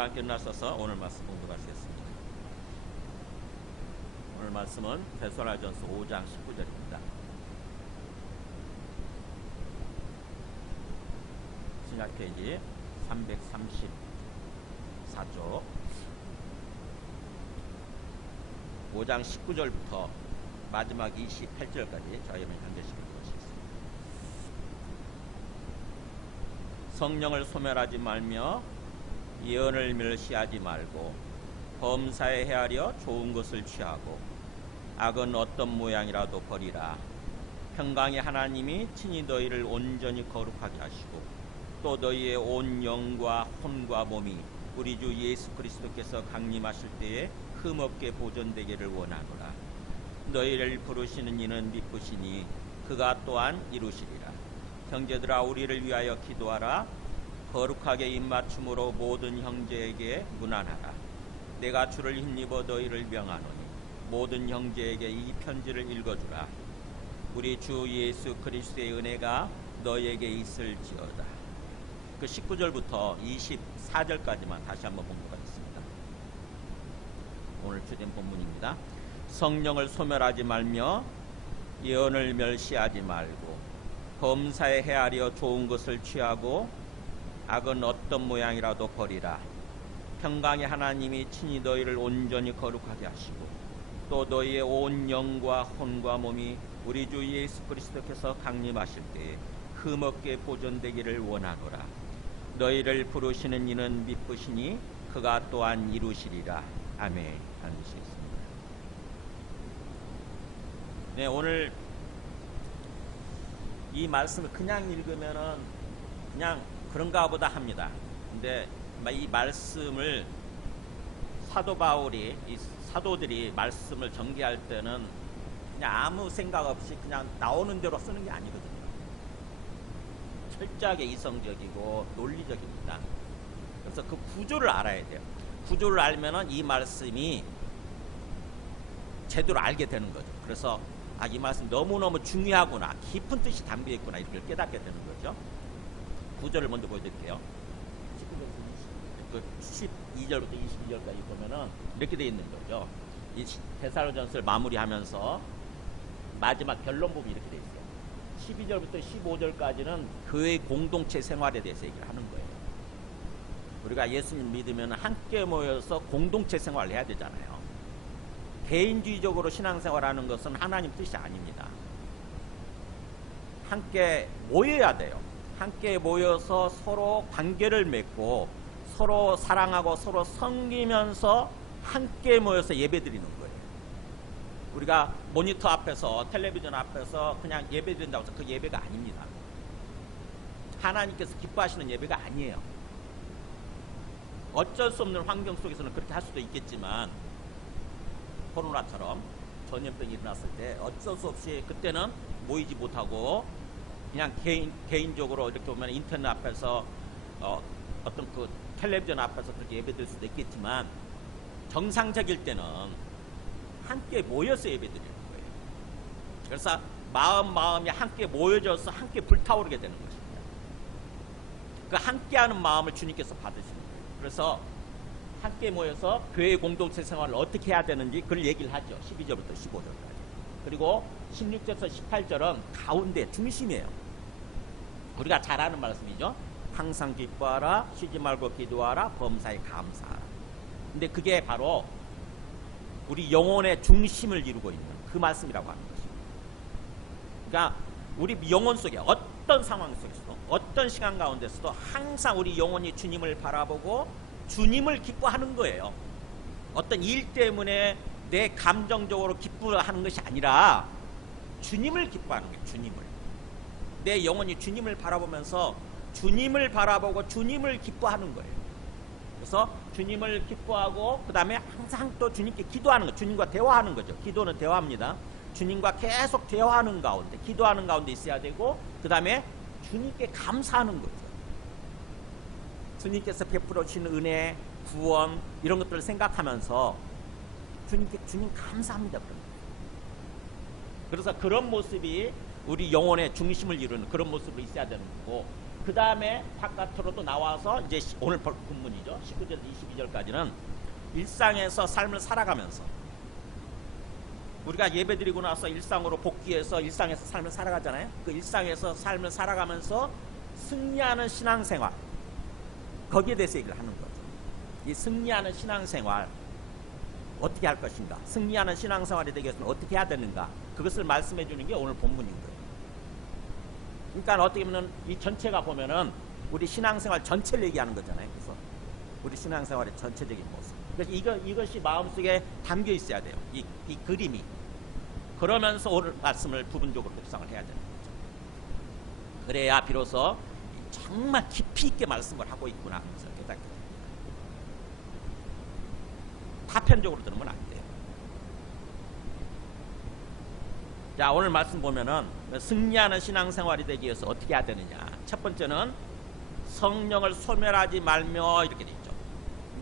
다 함께 일어나셔서 오늘 말씀 공부하시겠습니다. 오늘 말씀은 데살로니가전서 5장 19절입니다. 신약 페이지 334쪽 5장 19절부터 마지막 28절까지 저희 한 절씩 읽어보시겠습니다. 성령을 소멸하지 말며 예언을 멸시하지 말고 범사에 헤아려 좋은 것을 취하고 악은 어떤 모양이라도 버리라. 평강의 하나님이 친히 너희를 온전히 거룩하게 하시고 또 너희의 온 영과 혼과 몸이 우리 주 예수 그리스도께서 강림하실 때에 흠없게 보존되기를 원하노라. 너희를 부르시는 이는 미쁘시니 그가 또한 이루시리라. 형제들아, 우리를 위하여 기도하라. 거룩하게 입맞춤으로 모든 형제에게 문안하라. 내가 주를 힘입어 너희를 명하노니 모든 형제에게 이 편지를 읽어주라. 우리 주 예수 그리스도의 은혜가 너희에게 있을지어다. 그 19절부터 24절까지만 다시 한번 봉독하겠습니다. 오늘 주된 본문입니다. 성령을 소멸하지 말며 예언을 멸시하지 말고 범사에 헤아려 좋은 것을 취하고 악은 어떤 모양이라도 버리라. 평강의 하나님이 친히 너희를 온전히 거룩하게 하시고 또 너희의 온 영과 혼과 몸이 우리 주 예수 그리스도께서 강림하실 때에 흠없게 보존되기를 원하노라. 너희를 부르시는 이는 미쁘시니 그가 또한 이루시리라. 아멘. 하시겠습니다. 네, 오늘 이 말씀을 그냥 읽으면은 그냥 그런가 보다 합니다. 근데 이 말씀을 사도 바울이, 이 사도들이 말씀을 전개할 때는 그냥 아무 생각 없이 그냥 나오는 대로 쓰는 게 아니거든요. 철저하게 이성적이고 논리적입니다. 그래서 그 구조를 알아야 돼요. 구조를 알면은 이 말씀이 제대로 알게 되는 거죠. 그래서 이 말씀 너무너무 중요하구나, 깊은 뜻이 담겨 있구나, 이렇게 깨닫게 되는 거죠. 구조를 먼저 보여드릴게요. 12절부터 22절까지 보면은 이렇게 되어 있는 거죠. 이 데살로니가전서를 마무리하면서 마지막 결론 부분이 이렇게 되어 있어요. 12절부터 15절까지는 교회 공동체 생활에 대해서 얘기를 하는 거예요. 우리가 예수님 믿으면 함께 모여서 공동체 생활을 해야 되잖아요. 개인주의적으로 신앙생활하는 것은 하나님 뜻이 아닙니다. 함께 모여야 돼요. 함께 모여서 서로 관계를 맺고 서로 사랑하고 서로 섬기면서 함께 모여서 예배드리는 거예요. 우리가 모니터 앞에서, 텔레비전 앞에서 그냥 예배드린다고 해서 그 예배가 아닙니다. 하나님께서 기뻐하시는 예배가 아니에요. 어쩔 수 없는 환경 속에서는 그렇게 할 수도 있겠지만, 코로나처럼 전염병이 일어났을 때 어쩔 수 없이 그때는 모이지 못하고 그냥 개인적으로 이렇게 보면 인터넷 앞에서 어떤 그 텔레비전 앞에서 그렇게 예배드릴 수도 있겠지만, 정상적일 때는 함께 모여서 예배드리는 거예요. 그래서 마음이 함께 모여져서 함께 불타오르게 되는 것입니다. 그 함께하는 마음을 주님께서 받으시는 거예요. 그래서 함께 모여서 교회 공동체 생활을 어떻게 해야 되는지 그걸 얘기를 하죠. 12절부터 15절까지. 그리고 16절에서 18절은 가운데 중심이에요. 우리가 잘 아는 말씀이죠. 항상 기뻐하라, 쉬지 말고 기도하라, 범사에 감사하라. 근데 그게 바로 우리 영혼의 중심을 이루고 있는 그 말씀이라고 하는 것입니다. 그러니까 우리 영혼 속에 어떤 상황 속에서도, 어떤 시간 가운데서도 항상 우리 영혼이 주님을 바라보고 주님을 기뻐하는 거예요. 어떤 일 때문에 내 감정적으로 기뻐하는 것이 아니라 주님을 기뻐하는 거예요. 주님을. 내 영혼이 주님을 바라보면서 주님을 바라보고 주님을 기뻐하는 거예요. 그래서 주님을 기뻐하고 그 다음에 항상 또 주님께 기도하는 거예요. 주님과 대화하는 거죠. 기도는 대화입니다. 주님과 계속 대화하는 가운데, 기도하는 가운데 있어야 되고, 그 다음에 주님께 감사하는 거죠. 주님께서 베풀어 주신 은혜, 구원, 이런 것들을 생각하면서 주님 감사합니다. 그래서 그런 모습이 우리 영혼의 중심을 이루는 그런 모습으로 있어야 되는 거고, 그 다음에 바깥으로도 나와서 이제 오늘 볼 본문이죠. 19절 22절까지는 일상에서 삶을 살아가면서 우리가 예배드리고 나서 일상으로 복귀해서 일상에서 삶을 살아가잖아요. 그 일상에서 삶을 살아가면서 승리하는 신앙생활, 거기에 대해서 얘기를 하는 거죠. 이 승리하는 신앙생활 어떻게 할 것인가, 승리하는 신앙생활이 되기 위해서는 어떻게 해야 되는가, 그것을 말씀해 주는 게 오늘 본문인 거예요. 그러니까 어떻게 보면 이 전체가 보면은 우리 신앙생활 전체를 얘기하는 거잖아요. 그래서 우리 신앙생활의 전체적인 모습. 그래서 이것이 마음속에 담겨 있어야 돼요. 이 그림이. 그러면서 오늘 말씀을 부분적으로 묵상을 해야 되는 거죠. 그래야 비로소 정말 깊이 있게 말씀을 하고 있구나 하면서 깨닫게 됩니다. 파편적으로 들으면 안 돼요. 자, 오늘 말씀 보면은 승리하는 신앙생활이 되기 위해서 어떻게 해야 되느냐. 첫 번째는 성령을 소멸하지 말며 이렇게 돼 있죠.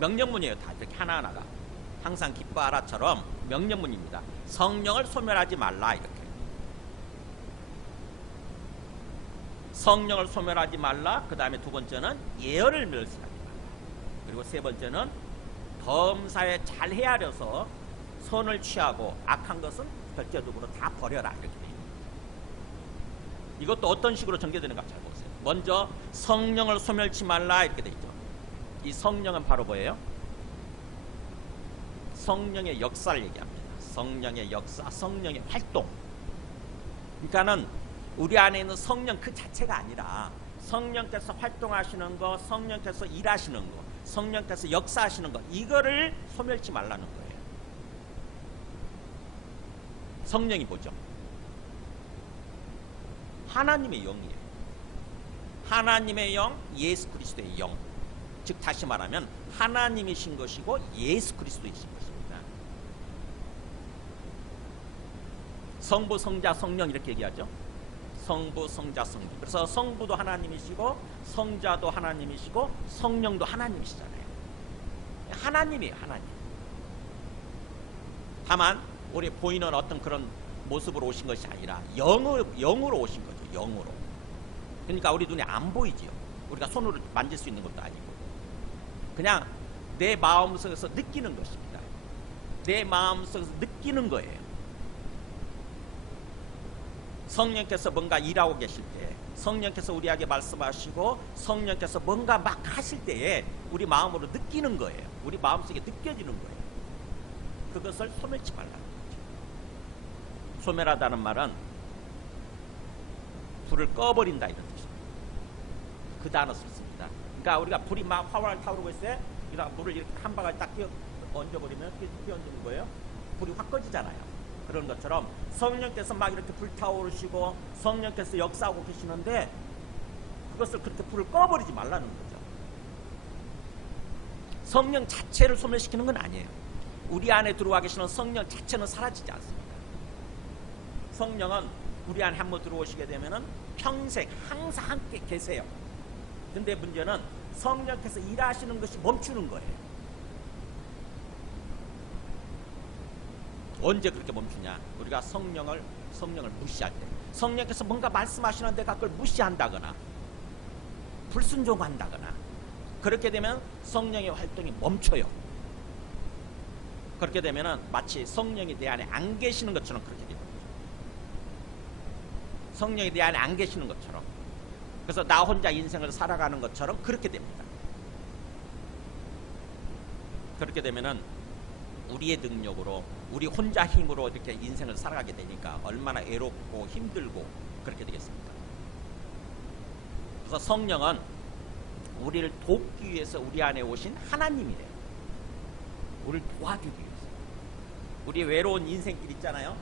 명령문이에요. 다 이렇게 하나하나가. 항상 기뻐하라처럼 명령문입니다. 성령을 소멸하지 말라 이렇게. 성령을 소멸하지 말라. 그 다음에 두 번째는 예언을 멸시하지 말라. 그리고 세 번째는 범사에 잘 헤아려서 선을 취하고 악한 것은 절대적으로 다 버려라 이렇게 돼요. 이것도 어떤 식으로 전개되는가 잘 보세요. 먼저 성령을 소멸치 말라 이렇게 돼 있죠. 이 성령은 바로 뭐예요? 성령의 역사를 얘기합니다. 성령의 역사, 성령의 활동. 그러니까는 우리 안에 있는 성령 그 자체가 아니라 성령께서 활동하시는 거, 성령께서 일하시는 거, 성령께서 역사하시는 거, 이거를 소멸치 말라는 거예요. 성령이 뭐죠? 하나님의 영이에요. 하나님의 영, 예수 그리스도의 영. 즉 다시 말하면 하나님이신 것이고 예수 그리스도이신 것입니다. 성부, 성자, 성령 이렇게 얘기하죠. 성부, 성자, 성령. 그래서 성부도 하나님이시고 성자도 하나님이시고 성령도 하나님이시잖아요. 하나님이에요. 하나님. 다만 우리 보이는 어떤 그런 모습으로 오신 것이 아니라 영으로 오신 거죠. 영으로. 그러니까 우리 눈에 안 보이지요. 우리가 손으로 만질 수 있는 것도 아니고 그냥 내 마음속에서 느끼는 것입니다. 내 마음속에서 느끼는 거예요. 성령께서 뭔가 일하고 계실 때, 성령께서 우리에게 말씀하시고 성령께서 뭔가 막 하실 때에 우리 마음으로 느끼는 거예요. 우리 마음속에 느껴지는 거예요. 그것을 소멸치 말라는 거죠. 소멸하다는 말은 불을 꺼버린다 이런 뜻입니다. 그 단어 썼습니다. 그러니까 우리가 불이 막 활활 타오르고 있어요. 그러니까 불을 이렇게 한 바가지 딱 얹어버리면 얹는 거예요. 불이 확 꺼지잖아요. 그런 것처럼 성령께서 막 이렇게 불타오르시고 성령께서 역사하고 계시는데 그것을 그렇게 불을 꺼버리지 말라는 거죠. 성령 자체를 소멸시키는 건 아니에요. 우리 안에 들어와 계시는 성령 자체는 사라지지 않습니다. 성령은 우리 안에 한번 들어오시게 되면은 평생 항상 함께 계세요. 근데 문제는 성령께서 일하시는 것이 멈추는 거예요. 언제 그렇게 멈추냐? 우리가 성령을 무시할 때, 성령께서 뭔가 말씀하시는데 그걸 무시한다거나 불순종한다거나 그렇게 되면 성령의 활동이 멈춰요. 그렇게 되면은 마치 성령이 내 안에 안 계시는 것처럼 그렇게 됩니다. 성령이 내 안에 안 계시는 것처럼, 그래서 나 혼자 인생을 살아가는 것처럼 그렇게 됩니다. 그렇게 되면은 우리의 능력으로, 우리 혼자 힘으로 이렇게 인생을 살아가게 되니까 얼마나 애롭고 힘들고 그렇게 되겠습니까? 그래서 성령은 우리를 돕기 위해서 우리 안에 오신 하나님이래요. 우리를 도와주기 위해서. 우리 외로운 인생길 있잖아요.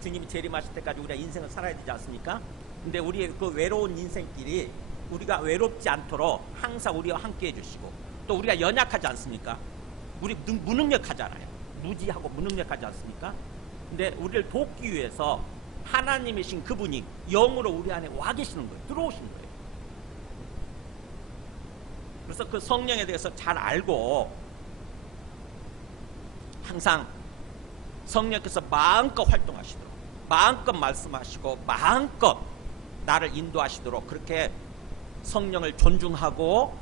주님이 재림하실 때까지 우리가 인생을 살아야 되지 않습니까? 근데 우리의 그 외로운 인생길이 우리가 외롭지 않도록 항상 우리와 함께 해주시고, 또 우리가 연약하지 않습니까? 우리 무능력하잖아요. 무지하고 무능력하지 않습니까? 근데 우리를 돕기 위해서 하나님이신 그분이 영으로 우리 안에 와 계시는 거예요. 들어오신 거예요. 그래서 그 성령에 대해서 잘 알고 항상 성령께서 마음껏 활동하시도록, 마음껏 말씀하시고 마음껏 나를 인도하시도록 그렇게 성령을 존중하고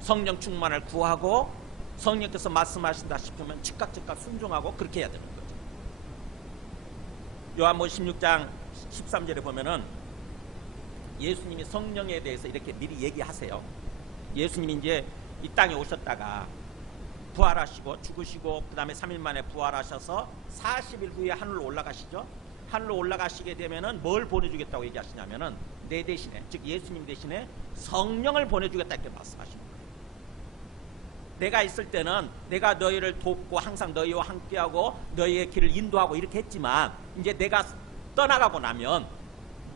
성령 충만을 구하고 성령께서 말씀하신다 싶으면 즉각 순종하고 그렇게 해야 되는 거죠. 요한복음 16장 13절에 보면은 예수님이 성령에 대해서 이렇게 미리 얘기하세요. 예수님이 이제 이 땅에 오셨다가 부활하시고 죽으시고 그 다음에 3일 만에 부활하셔서 40일 후에 하늘로 올라가시죠. 하늘로 올라가시게 되면은 뭘 보내주겠다고 얘기하시냐면은 내 대신에, 즉 예수님 대신에 성령을 보내주겠다 이렇게 말씀하십니다. 내가 있을 때는 내가 너희를 돕고 항상 너희와 함께하고 너희의 길을 인도하고 이렇게 했지만 이제 내가 떠나가고 나면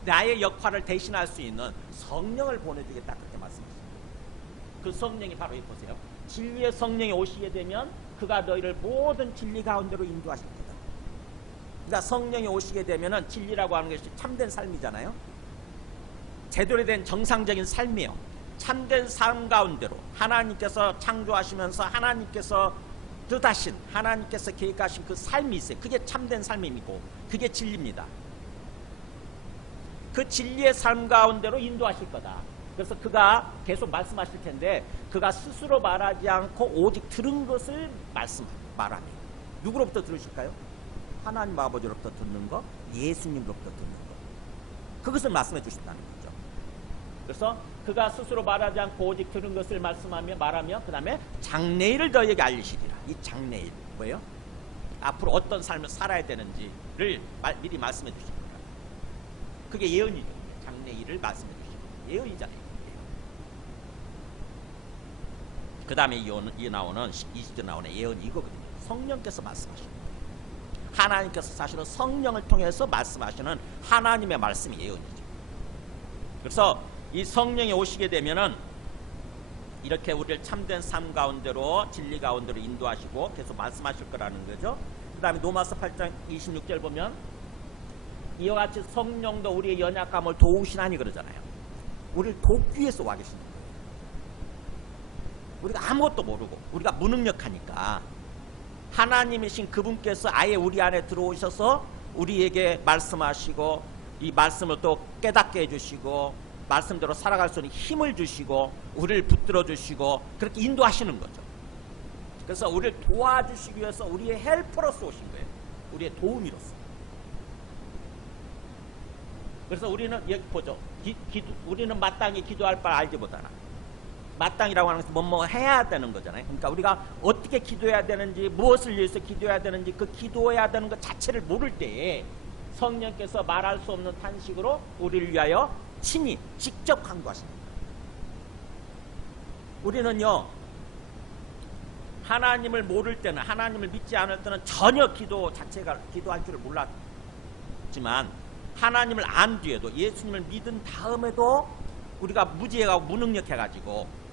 나의 역할을 대신할 수 있는 성령을 보내주겠다 그렇게 말씀하십니다. 그 성령이 바로 여기 보세요. 진리의 성령이 오시게 되면 그가 너희를 모든 진리 가운데로 인도하십니다. 그러니까 성령이 오시게 되면은 진리라고 하는 것이 참된 삶이잖아요. 제대로 된 정상적인 삶이에요. 참된 삶 가운데로 하나님께서 창조하시면서 하나님께서 뜻하신, 하나님께서 계획하신 그 삶이 있어요. 그게 참된 삶이고 그게 진리입니다. 그 진리의 삶 가운데로 인도하실 거다. 그래서 그가 계속 말씀하실 텐데 그가 스스로 말하지 않고 오직 들은 것을 말하네요. 누구로부터 들으실까요? 하나님 아버지로부터 듣는 거, 예수님으로부터 듣는 거. 그것을 말씀해 주신다는 거죠. 그래서 그가 스스로 말하지 않고 오직 들은 것을 말하며 그 다음에 장래일을 너희에게 알리시리라. 이 장래일 뭐예요? 앞으로 어떤 삶을 살아야 되는지를 미리 말씀해 주십니다. 그게 예언이죠. 장래일을 말씀해 주시고 예언이잖아요. 그 다음에 이 나오는 20절 나오는 예언이 이거거든요. 성령께서 말씀하십니다. 하나님께서 사실은 성령을 통해서 말씀하시는 하나님의 말씀이 예언이죠. 그래서 이 성령이 오시게 되면은 이렇게 우리를 참된 삶 가운데로 진리 가운데로 인도하시고 계속 말씀하실 거라는 거죠. 그 다음에 로마서 8장 26절 보면 이와 같이 성령도 우리의 연약함을 도우시나니 그러잖아요. 우리를 돕기 위해서 와 계시는 거예요. 우리가 아무것도 모르고 우리가 무능력하니까 하나님이신 그분께서 아예 우리 안에 들어오셔서 우리에게 말씀하시고 이 말씀을 또 깨닫게 해주시고 말씀대로 살아갈 수 있는 힘을 주시고 우리를 붙들어 주시고 그렇게 인도하시는 거죠. 그래서 우리를 도와주시기 위해서 우리의 헬퍼로서 오신 거예요. 우리의 도우미로서. 그래서 우리는 여기 보죠. 우리는 마땅히 기도할 바를 알지 못하나. 마땅이라고 하는 것은 뭐 해야 되는 거잖아요. 그러니까 우리가 어떻게 기도해야 되는지, 무엇을 위해서 기도해야 되는지, 그 기도해야 되는 것 자체를 모를 때에 성령께서 말할 수 없는 탄식으로 우리를 위하여 친히 직접 간구하십니다. 우리는요, 하나님을 모를 때는, 하나님을 믿지 않을 때는 전혀 기도할 줄을 몰랐지만 하나님을 안 뒤에도, 예수님을 믿은 다음에도 우리가 무지해가고 무능력해가지고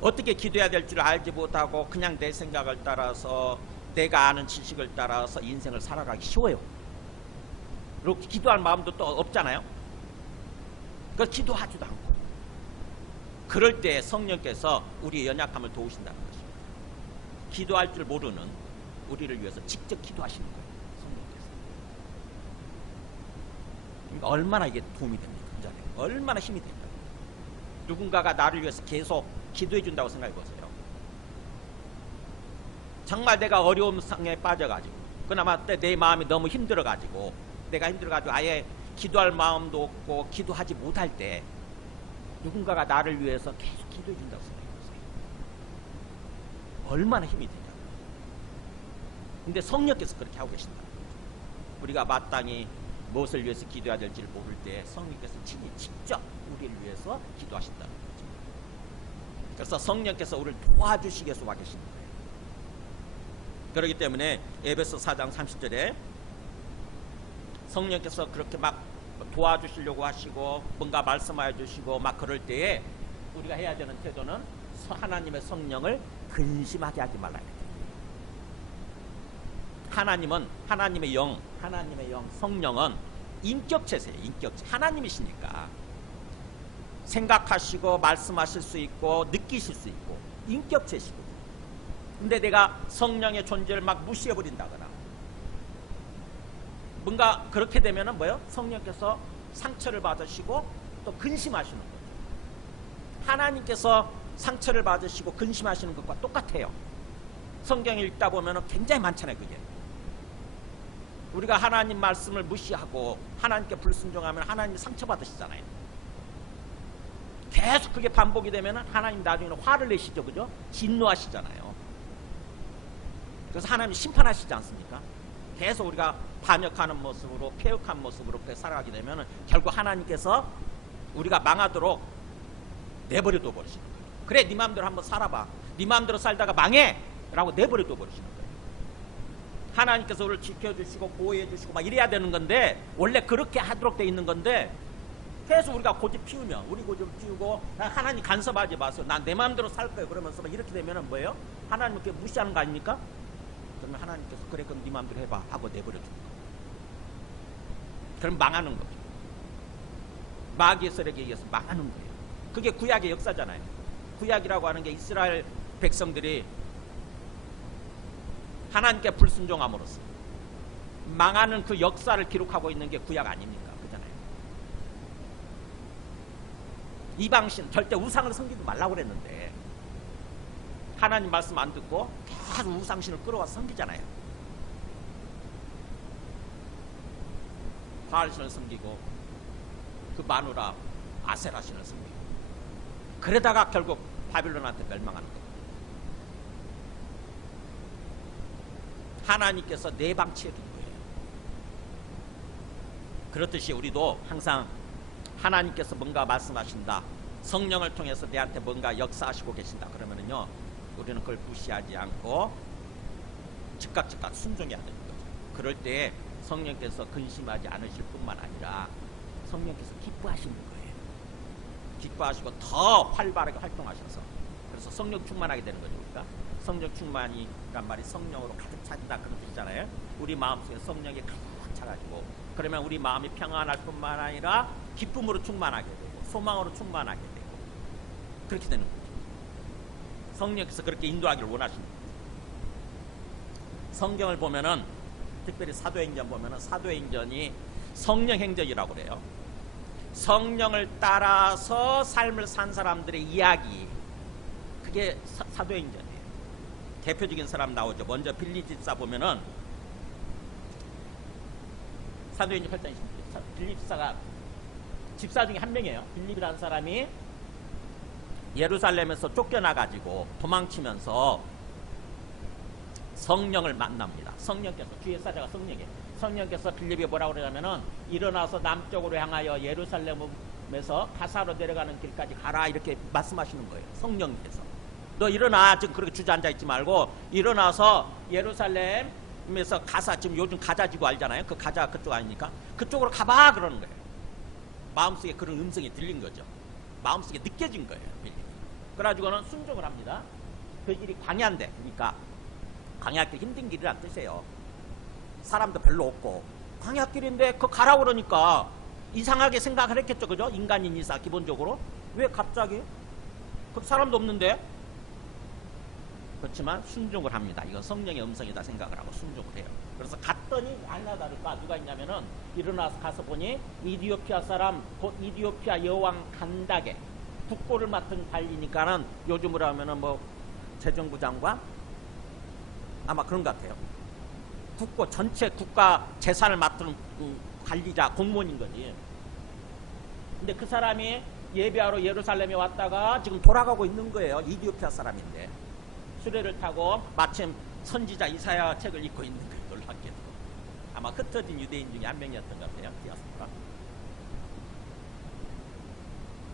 어떻게 기도해야 될 줄 알지 못하고 그냥 내 생각을 따라서 내가 아는 지식을 따라서 인생을 살아가기 쉬워요. 그리고 기도할 마음도 또 없잖아요. 그걸 기도하지도 않고. 그럴 때 성령께서 우리의 연약함을 도우신다는 것입니다. 기도할 줄 모르는 우리를 위해서 직접 기도하시는 거예요. 성령께서. 그러니까 얼마나 이게 도움이 됩니까? 얼마나 힘이 됩니까? 누군가가 나를 위해서 계속 기도해 준다고 생각해 보세요. 정말 내가 어려움 상에 빠져가지고 그나마 내 마음이 너무 힘들어가지고 내가 힘들어가지고 아예 기도할 마음도 없고 기도하지 못할 때 누군가가 나를 위해서 계속 기도해 준다고 생각해 보세요. 얼마나 힘이 되냐고요. 근데 성령께서 그렇게 하고 계신다. 우리가 마땅히 무엇을 위해서 기도해야 될지를 모를 때 성령께서 친히 직접 우리를 위해서 기도하신다는 거죠. 그래서 성령께서 우리를 도와주시기 위해서 와 계신 거예요. 그렇기 때문에 에베소 4장 30절에 성령께서 그렇게 막 도와주시려고 하시고 뭔가 말씀하여 주시고 막 그럴 때에 우리가 해야 되는 태도는 하나님의 성령을 근심하게 하지 말아야 돼요. 하나님의 영, 성령은 인격체세요. 인격체. 하나님이시니까 생각하시고 말씀하실 수 있고 느끼실 수 있고 인격체시고. 근데 내가 성령의 존재를 막 무시해버린다거나 뭔가 그렇게 되면은 뭐예요? 성령께서 상처를 받으시고 또 근심하시는 거죠. 하나님께서 상처를 받으시고 근심하시는 것과 똑같아요. 성경 읽다 보면 굉장히 많잖아요. 그게 우리가 하나님 말씀을 무시하고 하나님께 불순종하면 하나님이 상처받으시잖아요. 계속 그게 반복이 되면 하나님 나중에는 화를 내시죠. 그죠? 진노하시잖아요. 그래서 하나님이 심판하시지 않습니까? 계속 우리가 반역하는 모습으로 폐역한 모습으로 살아가게 되면 결국 하나님께서 우리가 망하도록 내버려둬 버리시는 거예요. 그래 네 마음대로 한번 살아봐. 네 마음대로 살다가 망해 라고 내버려둬 버리시는 거예요. 하나님께서 우리를 지켜주시고 보호해주시고 막 이래야 되는 건데 원래 그렇게 하도록 돼 있는 건데 계속 우리가 고집 피우면 우리 고집 피우고 하나님 간섭하지 마세요. 난 내 마음대로 살 거예요. 그러면서 막 이렇게 되면 뭐예요? 하나님을 무시하는 거 아닙니까? 그러면 하나님께서 그래 그럼 네 마음대로 해봐 하고 내버려 줍니다. 그럼 망하는 거죠. 마귀의 세력에 의해서 망하는 거예요. 그게 구약의 역사잖아요. 구약이라고 하는 게 이스라엘 백성들이 하나님께 불순종함으로써 망하는 그 역사를 기록하고 있는 게 구약 아닙니까? 그잖아요. 이방신 절대 우상을 섬기지 말라고 그랬는데 하나님 말씀 안 듣고 계속 우상신을 끌어와서 섬기잖아요. 바알신을 섬기고 그 마누라 아세라신을 섬기고 그러다가 결국 바빌론한테 멸망하는 거예요. 하나님께서 내방치해 둔 거예요. 그렇듯이 우리도 항상 하나님께서 뭔가 말씀하신다, 성령을 통해서 내한테 뭔가 역사하시고 계신다 그러면은요 우리는 그걸 무시하지 않고 즉각 순종해야 되는 거죠. 그럴 때 성령께서 근심하지 않으실 뿐만 아니라 성령께서 기뻐하시는 거예요. 기뻐하시고 더 활발하게 활동하셔서 그래서 성령 충만하게 되는 거죠. 우리가 성령 충만이란 말이 성령으로 가득 차진다 그런 뜻이잖아요. 우리 마음속에 성령이 가득 차가지고 그러면 우리 마음이 평안할 뿐만 아니라 기쁨으로 충만하게 되고 소망으로 충만하게 되고 그렇게 되는 거죠. 성령께서 그렇게 인도하기를 원하십니다. 성경을 보면은 특별히 사도행전 보면은 사도행전이 성령행전이라고 그래요. 성령을 따라서 삶을 산 사람들의 이야기 그게 사도행전이에요. 대표적인 사람 나오죠. 먼저 빌리 집사 보면은 사도행전 8장 26절 빌리 집사가 집사 중에 한 명이에요. 빌립이라는 사람이 예루살렘에서 쫓겨나가지고 도망치면서 성령을 만납니다. 성령께서 주의 사자가 성령이에요. 성령께서 빌립이 뭐라고 그러냐면은 일어나서 남쪽으로 향하여 예루살렘에서 가사로 내려가는 길까지 가라 이렇게 말씀하시는 거예요. 성령께서 너 일어나 지금 그렇게 주저앉아 있지 말고 일어나서 예루살렘에서 가사 지금 요즘 가자지구 알잖아요. 그 가자 그쪽 아닙니까? 그쪽으로 가봐 그러는 거예요. 마음속에 그런 음성이 들린 거죠. 마음속에 느껴진 거예요. 빌립이. 그래가지고는 순종을 합니다. 그 길이 광야인데 그러니까 광야길 힘든 길이란 뜻이에요. 사람도 별로 없고 광야길인데 그 가라 그러니까 이상하게 생각을 했겠죠. 그죠? 인간인 이상 기본적으로 왜 갑자기 그 사람도 없는데 그렇지만 순종을 합니다. 이건 성령의 음성이다 생각을 하고 순종을 해요. 그래서 갔더니 아니나 다를까 누가 있냐면은 일어나서 가서 보니 이디오피아 사람 곧 이디오피아 여왕 간닥의 국고를 맡은 관리니까는 요즘으로 하면은 뭐 재정부 장관 아마 그런 것 같아요. 국고 전체 국가 재산을 맡은 관리자 공무원인 거지. 근데 그 사람이 예배하러 예루살렘에 왔다가 지금 돌아가고 있는 거예요. 이디오피아 사람인데 수레를 타고 마침 선지자 이사야 책을 읽고 있는 거예요. 놀랍게도 아마 흩어진 유대인 중에 한 명이었던 것 같아요. 디아스포라.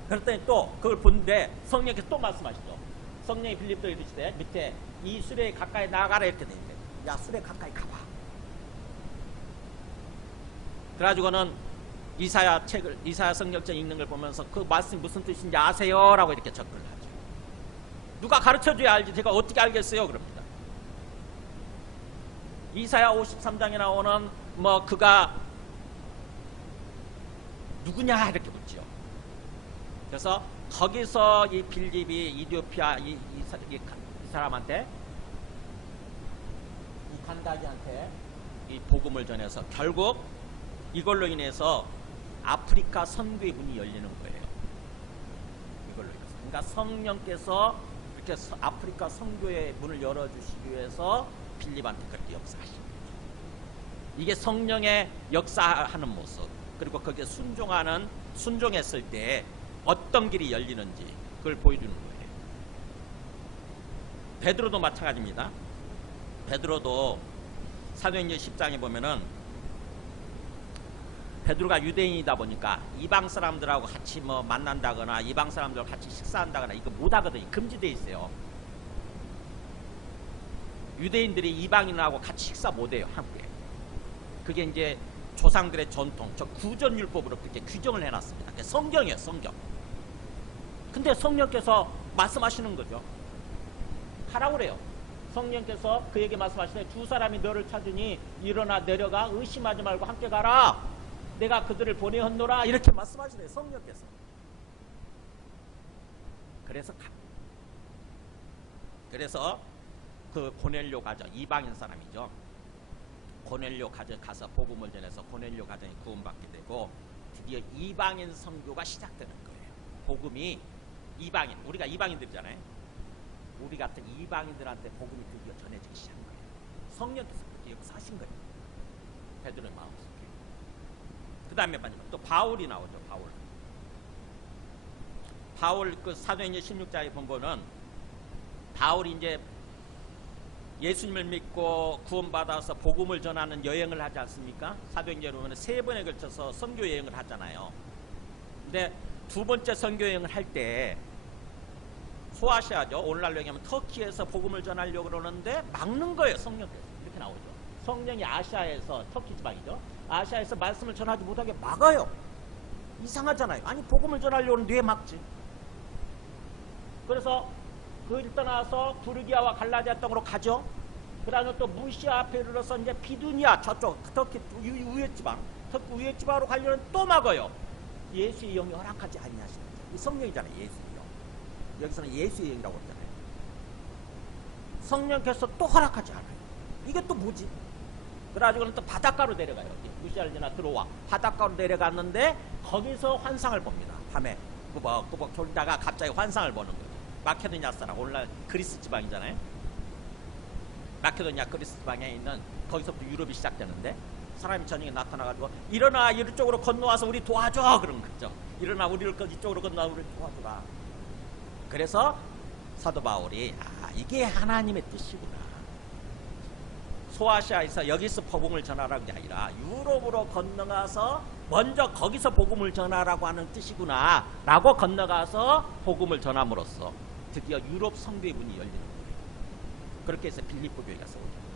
그랬더니 또 그걸 보는데 성령께서 또 말씀하시죠. 성령이 빌립도 이르시되 밑에 이 수레에 가까이 나가라 이렇게 돼 있는데 야 수레 가까이 가봐. 그래가지고는 이사야 성경책 읽는 걸 보면서 그 말씀이 무슨 뜻인지 아세요? 라고 이렇게 접근을 하죠. 누가 가르쳐줘야 알지 제가 어떻게 알겠어요? 그럽니다. 이사야 53장에 나오는 뭐 그가 누구냐 이렇게 묻죠. 그래서 거기서 이 빌립이 이디오피아 이 사람한테 이 간다기한테 이 복음을 전해서 결국 이걸로 인해서 아프리카 선교의 문이 열리는 거예요. 그러니까 성령께서 이렇게 아프리카 선교의 문을 열어주시기 위해서 빌립한테 그렇게 역사하신 거예요. 이게 성령의 역사하는 모습, 그리고 거기에 순종했을 때 어떤 길이 열리는지 그걸 보여주는 거예요. 베드로도 마찬가지입니다. 베드로도 사도행전 10장에 보면은 베드로가 유대인이다 보니까 이방 사람들하고 같이 뭐 만난다거나 이방 사람들하고 같이 식사한다거나 이거 못하거든요. 금지되어 있어요. 유대인들이 이방인하고 같이 식사 못해요. 함께. 그게 이제 조상들의 전통, 저 구전율법으로 그렇게 규정을 해놨습니다. 그게 성경이에요. 성경. 근데 성령께서 말씀하시는 거죠. 하라고 그래요. 성령께서 그에게 말씀하시네. 두 사람이 너를 찾으니 일어나 내려가 의심하지 말고 함께 가라. 내가 그들을 보내었노라. 이렇게 말씀하시네. 성령께서. 그래서 그 고넬료 가정, 이방인 사람이죠. 고넬료 가정 가서 복음을 전해서 고넬료 가정이 구원받게 되고 드디어 이방인 선교가 시작되는 거예요. 복음이 이방인, 우리가 이방인들이잖아요. 우리 같은 이방인들한테 복음이 드디어 전해지기 시작한 거예요. 성령께서 그렇게 역사하신 거예요. 베드로의 마음속에. 그 다음에 또 바울이 나오죠. 바울 그 사도행전 16장에 보면은 바울이 이제 예수님을 믿고 구원받아서 복음을 전하는 여행을 하지 않습니까? 사도행전에 보면 3번에 걸쳐서 선교 여행을 하잖아요. 근데 두 번째 선교 여행을 할 때 소아시아죠. 오늘날로 얘기하면 터키에서 복음을 전하려고 그러는데 막는 거예요. 성령께서. 이렇게 나오죠. 성령이 아시아에서, 터키 지방이죠. 아시아에서 말씀을 전하지 못하게 막아요. 이상하잖아요. 아니 복음을 전하려고 하는데 왜 막지? 그래서 그를 떠나서 두르기아와 갈라디아 땅으로 가죠. 그 다음에 또 무시아 앞에 이르러서 이제 비두니아 저쪽 터키 우회 지방, 터키 우회 지방으로 가려는 또 막아요. 예수의 영이 허락하지 아니하시는 거죠. 이 성령이잖아요. 예수의 영. 여기서는 예수의 영이라고 했잖아요. 성령께서 또 허락하지 않아요. 이게 또 뭐지? 그래가지고는 또 바닷가로 내려가요. 무시아를 지나 들어와 바닷가로 내려갔는데 거기서 환상을 봅니다. 밤에 꾸벅꾸벅 돌다가 갑자기 환상을 보는 거예요. 마케도니아 사람, 오늘날 그리스 지방이잖아요. 마케도니아 그리스 지방에 있는 거기서부터 유럽이 시작되는데 사람이 저녁에 나타나가지고 일어나 이쪽으로 건너와서 우리 도와줘 그런 거죠. 일어나 우리를 이쪽으로 건너와 우리 도와줘라. 그래서 사도 바울이 이게 하나님의 뜻이구나. 소아시아에서 여기서 복음을 전하라는 게 아니라 유럽으로 건너가서 먼저 거기서 복음을 전하라고 하는 뜻이구나 라고 건너가서 복음을 전함으로써 드디어 유럽 선교의 문이 열리는 거예요. 그렇게 해서 빌립보 교회가 세워져요.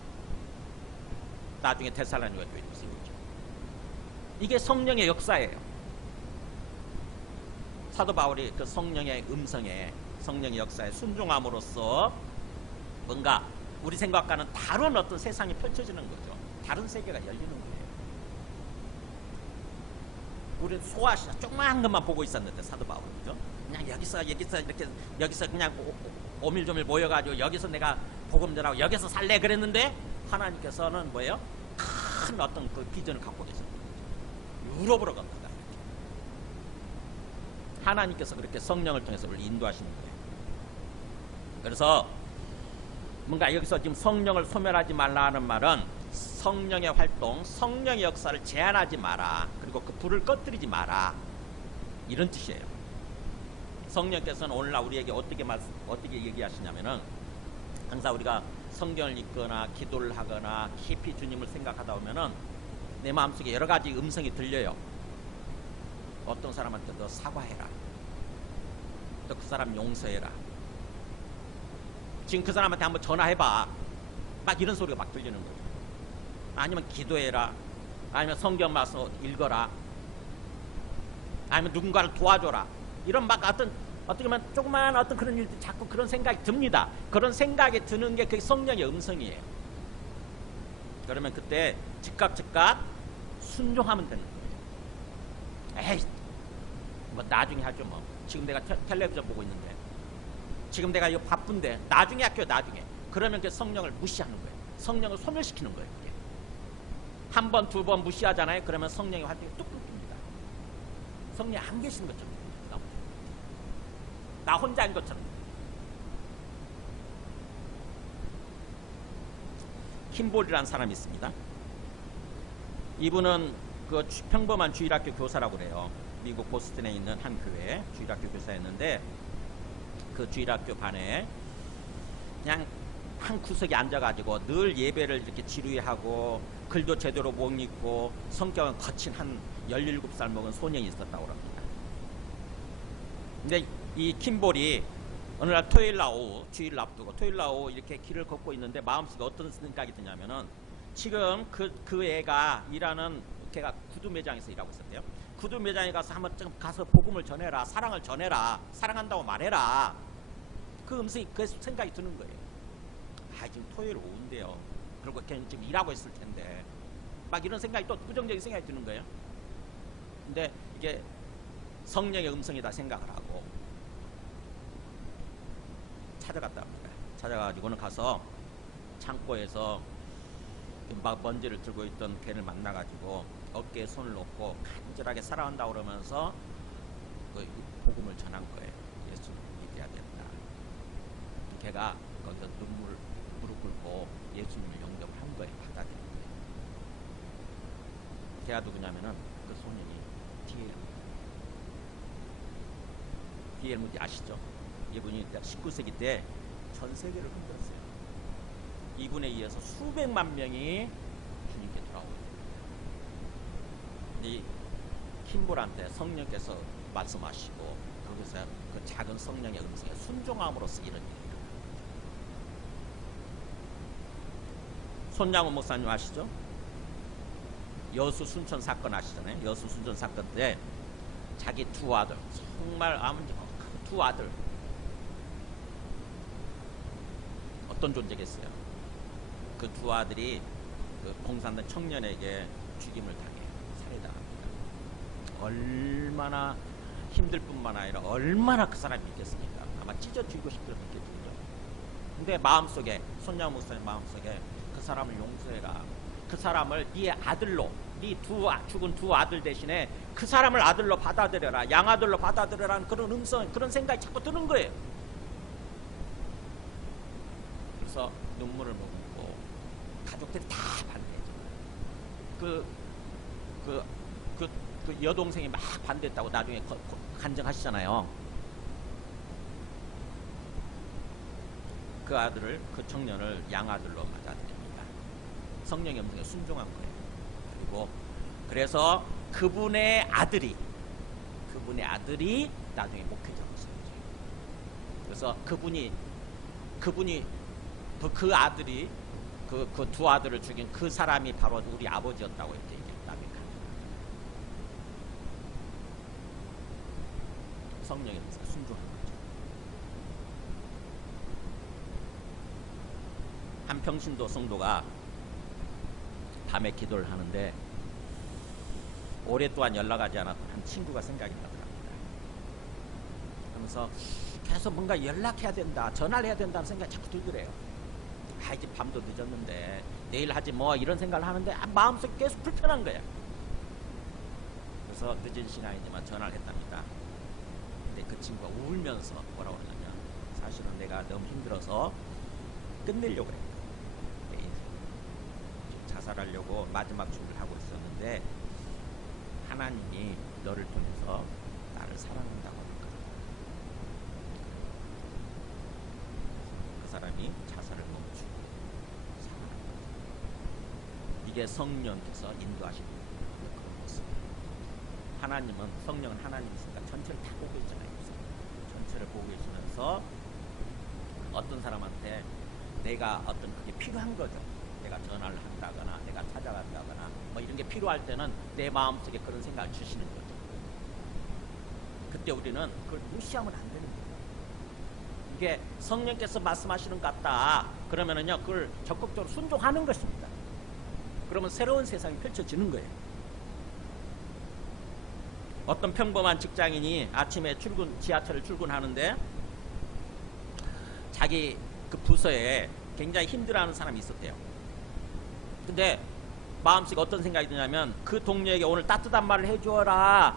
나중에 데살로니가 교회도 세워지죠. 이게 성령의 역사예요. 사도 바울이 그 성령의 음성에, 성령의 역사에 순종함으로써 뭔가 우리 생각과는 다른 어떤 세상이 펼쳐지는 거죠. 다른 세계가 열리는 거예요. 우리는 소아시아 조그마한 것만 보고 있었는데 사도 바울은 그죠? 그냥 여기서 이렇게 여기서 그냥 오밀조밀 모여가지고 여기서 내가 복음 전하고 여기서 살래 그랬는데 하나님께서는 뭐예요? 큰 어떤 그 비전을 갖고 계셨는 거죠. 유럽으로 갑니다. 하나님께서 그렇게 성령을 통해서 우리를 인도하시는 거예요. 그래서 뭔가 여기서 지금 성령을 소멸하지 말라는 말은 성령의 활동, 성령의 역사를 제한하지 마라. 그리고 그 불을 꺼뜨리지 마라. 이런 뜻이에요. 성령께서는 오늘날 우리에게 어떻게 얘기하시냐면은 항상 우리가 성경을 읽거나 기도를 하거나 깊이 주님을 생각하다 보면은 내 마음속에 여러 가지 음성이 들려요. 어떤 사람한테 너 사과해라. 또 그 사람 용서해라. 지금 그 사람한테 한번 전화해봐. 막 이런 소리가 막 들리는 거죠. 아니면 기도해라. 아니면 성경 말씀 읽어라. 아니면 누군가를 도와줘라. 이런 막 어떻게 보면 조그만 어떤 그런 일들 자꾸 그런 생각이 듭니다. 그런 생각이 드는 게 그게 성령의 음성이에요. 그러면 그때 즉각 순종하면 되는 거예요. 에이, 뭐 나중에 하죠 뭐. 지금 내가 텔레비전 보고 있는데, 지금 내가 이거 바쁜데 나중에 할게요. 나중에. 그러면 그 성령을 무시하는 거예요. 성령을 소멸시키는 거예요. 그게. 한 번, 두 번 무시하잖아요. 그러면 성령의 활동이 뚝 끊깁니다. 성령이 안 계시는 것처럼. 나 혼자인 것처럼. 킴볼이라는 사람이 있습니다. 이분은 그 평범한 주일학교 교사라고 그래요. 미국 보스턴에 있는 한 교회 주일학교 교사였는데, 그 주일학교 반에 그냥 한 구석에 앉아가지고 늘 예배를 이렇게 지루해하고 글도 제대로 못 읽고 성격은 거친 한 17살 먹은 소년이 있었다고 합니다. 근데 이 킴볼이 어느 날 토요일 날 오후, 주일 앞두고 토요일 날 오후 이렇게 길을 걷고 있는데 마음속에 어떤 생각이 드냐면은, 지금 그 애가 일하는, 걔가 구두 매장에서 일하고 있었대요. 구두 매장에 가서 한번 좀 가서 복음을 전해라, 사랑을 전해라, 사랑한다고 말해라. 그 음성이, 그 생각이 드는 거예요. 아, 지금 토요일 오후인데요. 그리고 걔는 지금 일하고 있을 텐데. 막 이런 생각이, 또 부정적인 생각이 드는 거예요. 근데 이게 성령의 음성이다 생각을 하고 찾아갔다 합니다. 찾아가지고는 가서 창고에서 막 먼지를 들고 있던 걔를 만나가지고 어깨에 손을 놓고 간절하게 사랑한다고 그러면서 그 복음을 전한 거예요. 예수를 믿어야 된다. 걔가 거기서 무릎 꿇고 예수님을 영접을 한 거예요. 받아들인 거예요. 걔가 누구냐면은 그 소년이 D.L. 무디 아시죠? 이분이 19세기 때 전 세계를 흔들었어요. 이분에 의해서 수백만 명이 주님께 돌아오고 있습니다. 이 킴볼한테 성령께서 말씀하시고 거기서 그 작은 성령의 음성에 순종함으로써 이런 일이 일어납니다. 손양훈 목사님 아시죠? 여수 순천 사건 아시잖아요. 여수 순천 사건 때 자기 두 아들, 정말 두 아들, 어떤 존재겠어요? 그 두 아들이 그 공산당 청년에게 죽임을 당해요. 살해당합니다. 얼마나 힘들 뿐만 아니라 얼마나 그 사람이 믿겠습니까? 아마 찢어 죽이고 싶을 믿겠죠. 근데 마음속에, 손양훈 목사님 마음속에 그 사람을 용서해라. 그 사람을 네 아들로, 네 죽은 두 아들 대신에 그 사람을 아들로 받아들여라, 양아들로 받아들여라는 그런 음성, 그런 생각이 자꾸 드는 거예요. 그래서 눈물을 머금고 가족들이 다 반대해줘요. 그 여동생이 막 반대했다고 나중에 간증하시잖아요. 그 아들을, 그 청년을 양아들로 맞아들입니다. 성령의 음성에 순종한 거예요. 그리고 그래서 그분의 아들이 나중에 목회자로 세워져요. 그래서 그분이 그 아들이 그 두 아들을 죽인 그 사람이 바로 우리 아버지였다고 이렇게 얘기합니다. 성령의 음성에 순종한 거죠. 한 평신도 성도가 밤에 기도를 하는데 오랫동안 연락하지 않았던 한 친구가 생각이 나더랍니다. 그러면서 계속 뭔가 연락해야 된다, 전화를 해야 된다는 생각이 자꾸 들더래요. 아, 이제 밤도 늦었는데 내일 하지 뭐, 이런 생각을 하는데 마음속에 계속 불편한 거예요. 그래서 늦은 시간이지만 전화를 했답니다. 근데 그 친구가 울면서 뭐라고 하냐면, 사실은 내가 너무 힘들어서 끝내려고 그래. 내 인생 자살하려고 마지막 준비를 하고 있었는데 하나님이 너를 통해서 나를 사랑한다고 하니까 그 사람이 자살을 멈추고 사랑하는 거죠. 이게 성령께서 인도하시는 그런 모습이에요. 하나님은, 성령은 하나님이니까 전체를 다 보고 있잖아요. 전체를 보고 계시면서 어떤 사람한테 내가 어떤 그게 필요한 거죠. 내가 전화를 한다거나 내가 찾아간다거나 뭐 이런 게 필요할 때는 내 마음속에 그런 생각을 주시는 거죠. 그때 우리는 그걸 무시하면 안 되는 거예요. 이게 성령께서 말씀하시는 것 같다 그러면은요, 그걸 적극적으로 순종하는 것입니다. 그러면 새로운 세상이 펼쳐지는 거예요. 어떤 평범한 직장인이 아침에 지하철을 출근하는데 자기 그 부서에 굉장히 힘들어하는 사람이 있었대요. 근데 마음속에 어떤 생각이 드냐면, 그 동료에게 오늘 따뜻한 말을 해주어라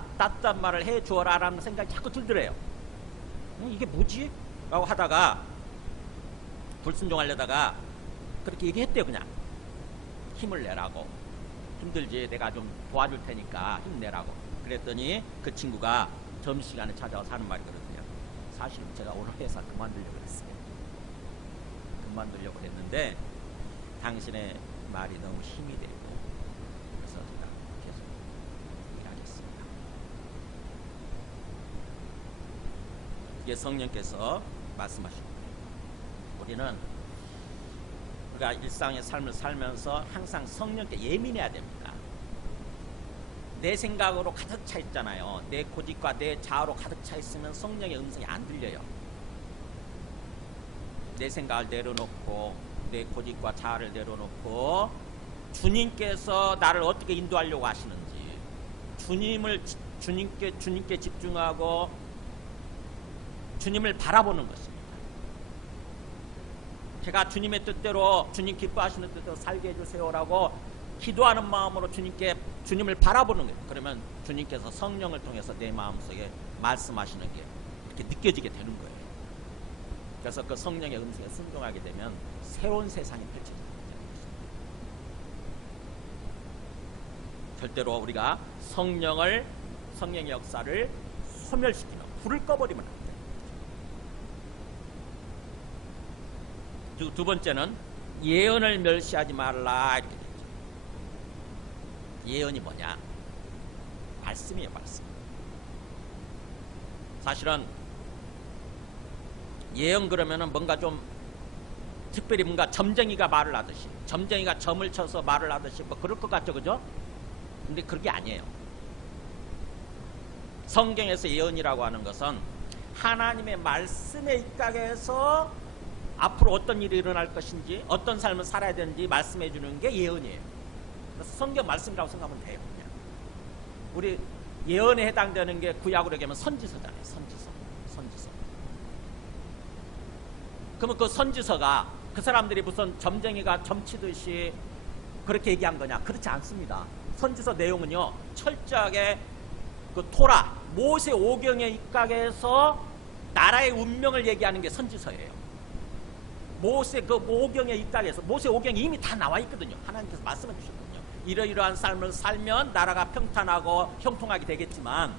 라는 생각이 자꾸 들더래요. 이게 뭐지? 라고 하다가 불순종하려다가 그렇게 얘기했대요. 그냥 힘을 내라고. 힘들지, 내가 좀 도와줄 테니까 힘내라고. 그랬더니 그 친구가 점심시간에 찾아와서 하는 말이거든요. 사실은 제가 오늘 회사 그만두려고 그랬어요. 그만두려고 했는데 당신의 말이 너무 힘이 되고, 그래서 제가 계속 일하겠습니다. 이게 성령께서 말씀하시는 거예요. 우리는 우리가 일상의 삶을 살면서 항상 성령께 예민해야 됩니다. 내 생각으로 가득 차 있잖아요. 내 고집과 내 자아로 가득 차 있으면 성령의 음성이 안 들려요. 내 생각을 내려놓고 내 고집과 자아를 내려놓고 주님께서 나를 어떻게 인도하려고 하시는지 주님께 집중하고 주님을 바라보는 것입니다. 제가 주님의 뜻대로, 주님 기뻐하시는 뜻대로 살게 해주세요라고 기도하는 마음으로 주님을 바라보는 거예요. 그러면 주님께서 성령을 통해서 내 마음속에 말씀하시는 게 이렇게 느껴지게 되는 거예요. 그래서 그 성령의 음성에 순종하게 되면 새로운 세상이 펼쳐지게 되는 것입니다. 절대로 우리가 성령의 역사를 소멸시키는, 불을 꺼버리면 안 돼요. 두 번째는 예언을 멸시하지 말라, 이렇게 되죠. 예언이 뭐냐? 말씀이에요, 말씀. 사실은 예언 그러면은 뭔가 좀 특별히 뭔가 점쟁이가 말을 하듯이, 점쟁이가 점을 쳐서 말을 하듯이 뭐 그럴 것 같죠, 그죠? 근데 그게 아니에요. 성경에서 예언이라고 하는 것은 하나님의 말씀에 입각해서 앞으로 어떤 일이 일어날 것인지, 어떤 삶을 살아야 되는지 말씀해 주는 게 예언이에요. 그래서 성경 말씀이라고 생각하면 돼요. 그냥. 우리 예언에 해당되는 게 구약으로 얘기하면 선지서잖아요. 선지서. 그러면 그 선지서가 그 사람들이 무슨 점쟁이가 점치듯이 그렇게 얘기한 거냐? 그렇지 않습니다. 선지서 내용은요, 철저하게 그 토라, 모세 오경에 입각해서 나라의 운명을 얘기하는 게 선지서예요. 모세 그 오경에 입각해서, 모세 오경이 이미 다 나와 있거든요. 하나님께서 말씀해 주셨거든요. 이러이러한 삶을 살면 나라가 평탄하고 형통하게 되겠지만,